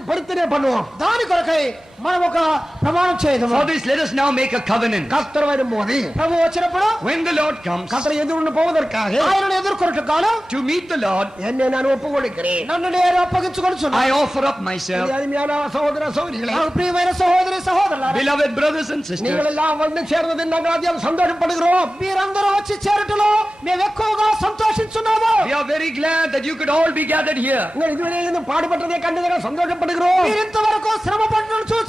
பொருத்தனை பண்ணுவோம். దాని కొరకై మనం ఒక ప్రమాణం చేయదము. For this, let us now make a covenant. கர்த்தர் வரும்போது ప్రభు వచ్చినప్పుడు When the Lord comes கர்த்தரை எதிர்கொண்டு போவதற்காக ఆయనను ఎదుర్కొనుటకు గాను to meet the Lord, என்னை நான் ஒப்பு கொடுக்கிறேன். నన్ను నేను అప్పగించుకొనుచున్నాను. I offer up myself. என் அருமையான சகோதர சகோதரிகளே, నాకు ప్రియమైన సహోదరి సహోదరులారా, Beloved brothers and sisters, நீங்கள் எல்லாம் வந்து சேர்ந்தது நாங்கள் அதிகம் சந்தோஷப்படுகிறோம். మీరందరూ వచ్చి చేరటలో మేము ఎక్కువగా సంతోషించున్నాము. we are very glad that you could all be gathered here. நீங்கள் இதுவரை இருந்து பாடுபட்டதை கண்டதாக சந்தோஷப்படுகிறோம். మీరు ఇంతవరకు శ్రమ పడటం చూసి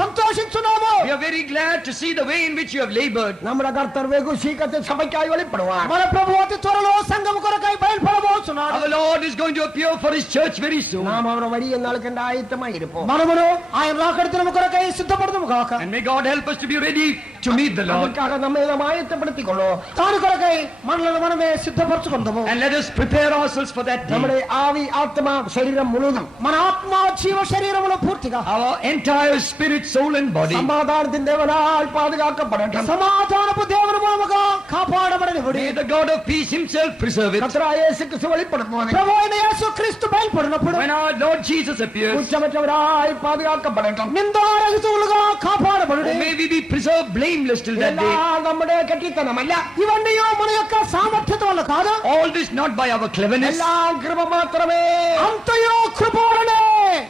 సంతోషించున్నాము. We are very glad to see the way in which you have labored. நம்முடைய கர்த்தர் வெகு சீக்கிரத்தில் சபைக்காய் வெளிப்படுவார். మన ప్రభు అతి త్వరలో సంఘం కొరకై బయలుపడబోతున్నాడు. Our Lord is going to appear for His church very soon. நாம் அவரை வழிய நாளுக்கு ஆயத்தமாய் இருப்போம். మనమును ఆయన రాకడితము కొరకై సిద్ధపడదుము గాక. And may God help us to be ready to meet the Lord. அதுக்காக நம்மை நாம் ஆயத்தப்படுத்திக் கொள்வோம். దాని కొరకై మనల్ని మనమే సిద్ధపరచుకుందాము. And let us prepare ourselves for that day. நம்முடைய ஆவி ஆத்மா శరీரம் முழுதும் మన ఆత్మ జీవ శరీరములో పూర్తిగా Our entire spirit, soul and body சமாதானத்தின் தேவனால் பாதுகாக்கப்படட்டும். సమాధానపు దేవుని మూలముగా కాపాడబడనివ్వండి. may the God of peace Himself preserve it. கர்த்தராகிய இயேசு கிறிஸ்து வெளிப்படும் போது ప్రభు అయిన యేసుక్రీస్తు బయలుపడినప్పుడు When our Lord Jesus appears, குற்றமற்றவராய் பாதுகாக்கப்படட்டும். నిందారహితులుగా కాపాడబడుడి. may we be preserved blameless till that day. எல்லாம் நம்முடைய கட்டித்தனம் அல்ல. ఇవన్నీ మన యొక్క సామర్థ్యత వల్ల కాదు. All this not by our cleverness. எல்லாம் கிருபை மாத்திரமே. అంతయో కృప వలనే.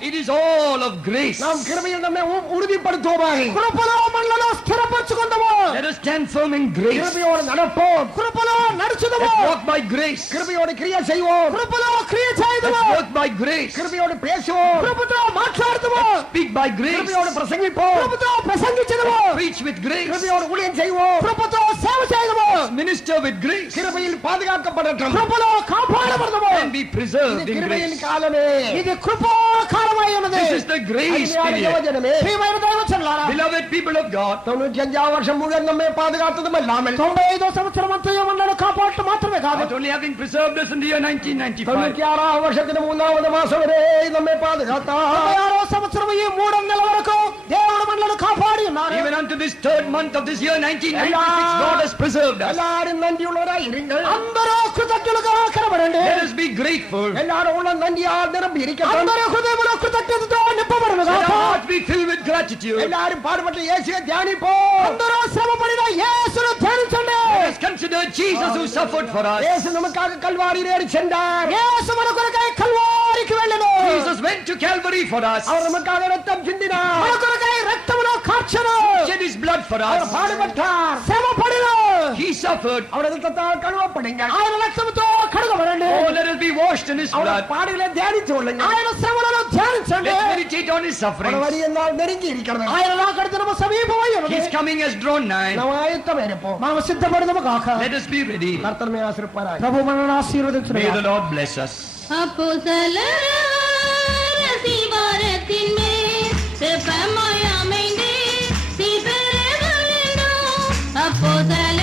It is all of grace. நாம் கிருபையில் நம்மை உறுதிப்படுத்துவோமாக. కృపలో మనలను స్థిరపరచుకుందాము. Let us stand firm in grace. கிருபையோடு நடப்போம். కృపలో నడుచుదాము. Let's walk by grace. கிருபையோடு கிரியை செய்வோம். కృపలో క్రియ చేయదము. Let's work by grace. கிருபையோடு பேசுவோம். కృపతో మాట్లాడదము. Speak by grace. கிருபையோடு பிரசங்கிப்போம். కృపతో ప్రసంగించదము. Preach with grace. கிருபையோடு ஊழியம் செய்வோம். కృపతో సేవ చేయదము. Minister with grace. கிருபையில் பாதுகாக்கப்படட்டும். కృపలో కాపాడబడదము. And be preserved இது in கிருபையின் grace. காலமே. ఇది కృపా కాలమై ఉన్నది. This is the grace அருமையான period. யுவஜனமே, ప్రియమైన దైవజనులారా, Beloved people of God, 95 வருஷம் முழுவதும் நம்மை பாதுகாத்ததும் இல்லாமல் 95వ సంవత్సరం అంతయు మనల్ని కాపాడటం మాత్రమే కాదు, not only having preserved us in the year 1995, 96 வருஷத்துக்கு 3வது மாசம் வரை நம்மை பாதுகாத்தார். 96వ సంవత్సరం ఈ 3 నెలల వరకు దేవుడు మనల్ని కాపాడి ఉన్నారు. even unto this third month of this year 1996, God has preserved us. எல்லாரும் நன்றியுள்ளவராய் இருங்கள். అందరూ కృతజ్ఞులుగా కనబడండి. Let us be grateful. எல்லாரும் உள்ள நன்றியால் நிரம்பி இருக்கட்டும். అందరూ హృదయములో కృతజ్ఞతతో నింపబడును Let గాక. our hearts be filled with gratitude. எல்லாரும் பாடுபட்ட இயேசுவை தியானிப்போம். అందరూ శ్రమపడిన యేసును ధ్యానించండి. Let us consider Jesus who suffered for us. இயேசு நமக்காக கல்வாரியில் ஏறி சென்றார். యేసు మన కొరకై కల్వారికి వెళ్ళెను. Jesus went to Calvary for us. அவர் நமக்காக ரத்தம் சிந்தினார். మన కొరకై రక్తమును కార్చెను. Shed His blood for our us. பாடுபட்டார். శ్రమపడిన. He suffered. அவருடைய ரத்தத்தால் கழுவப்படுங்க. ఆయన రక్తంతో కడగబడండి. Oh, let us be washed in his அவருடைய blood. பாடுகளை தியானித்து கொள்ளுங்க. ఆయన శ్రమలను ధ్యానించండి. Let's meditate on his அவருடைய sufferings. வரி என்னால் நெருங்கி இருக்கிறது. ఆయన రాకడ దినము సమీపమై ఉన్నది. His coming has drawn nigh. ನಾವು ಆಯುತ್ತమైనపో. మనం సిద్ధపడదము కాక. Let us be ready. కర్తను మీ ఆశీర్వదించును. ప్రభు మనల్ని ఆశీర్వదించును. May the Lord bless us. அப்போஸ்தலரின் மேல் செப்பமாய் அமைந்தே சீர்பெறுதலினோ அப்போஸ்தலர்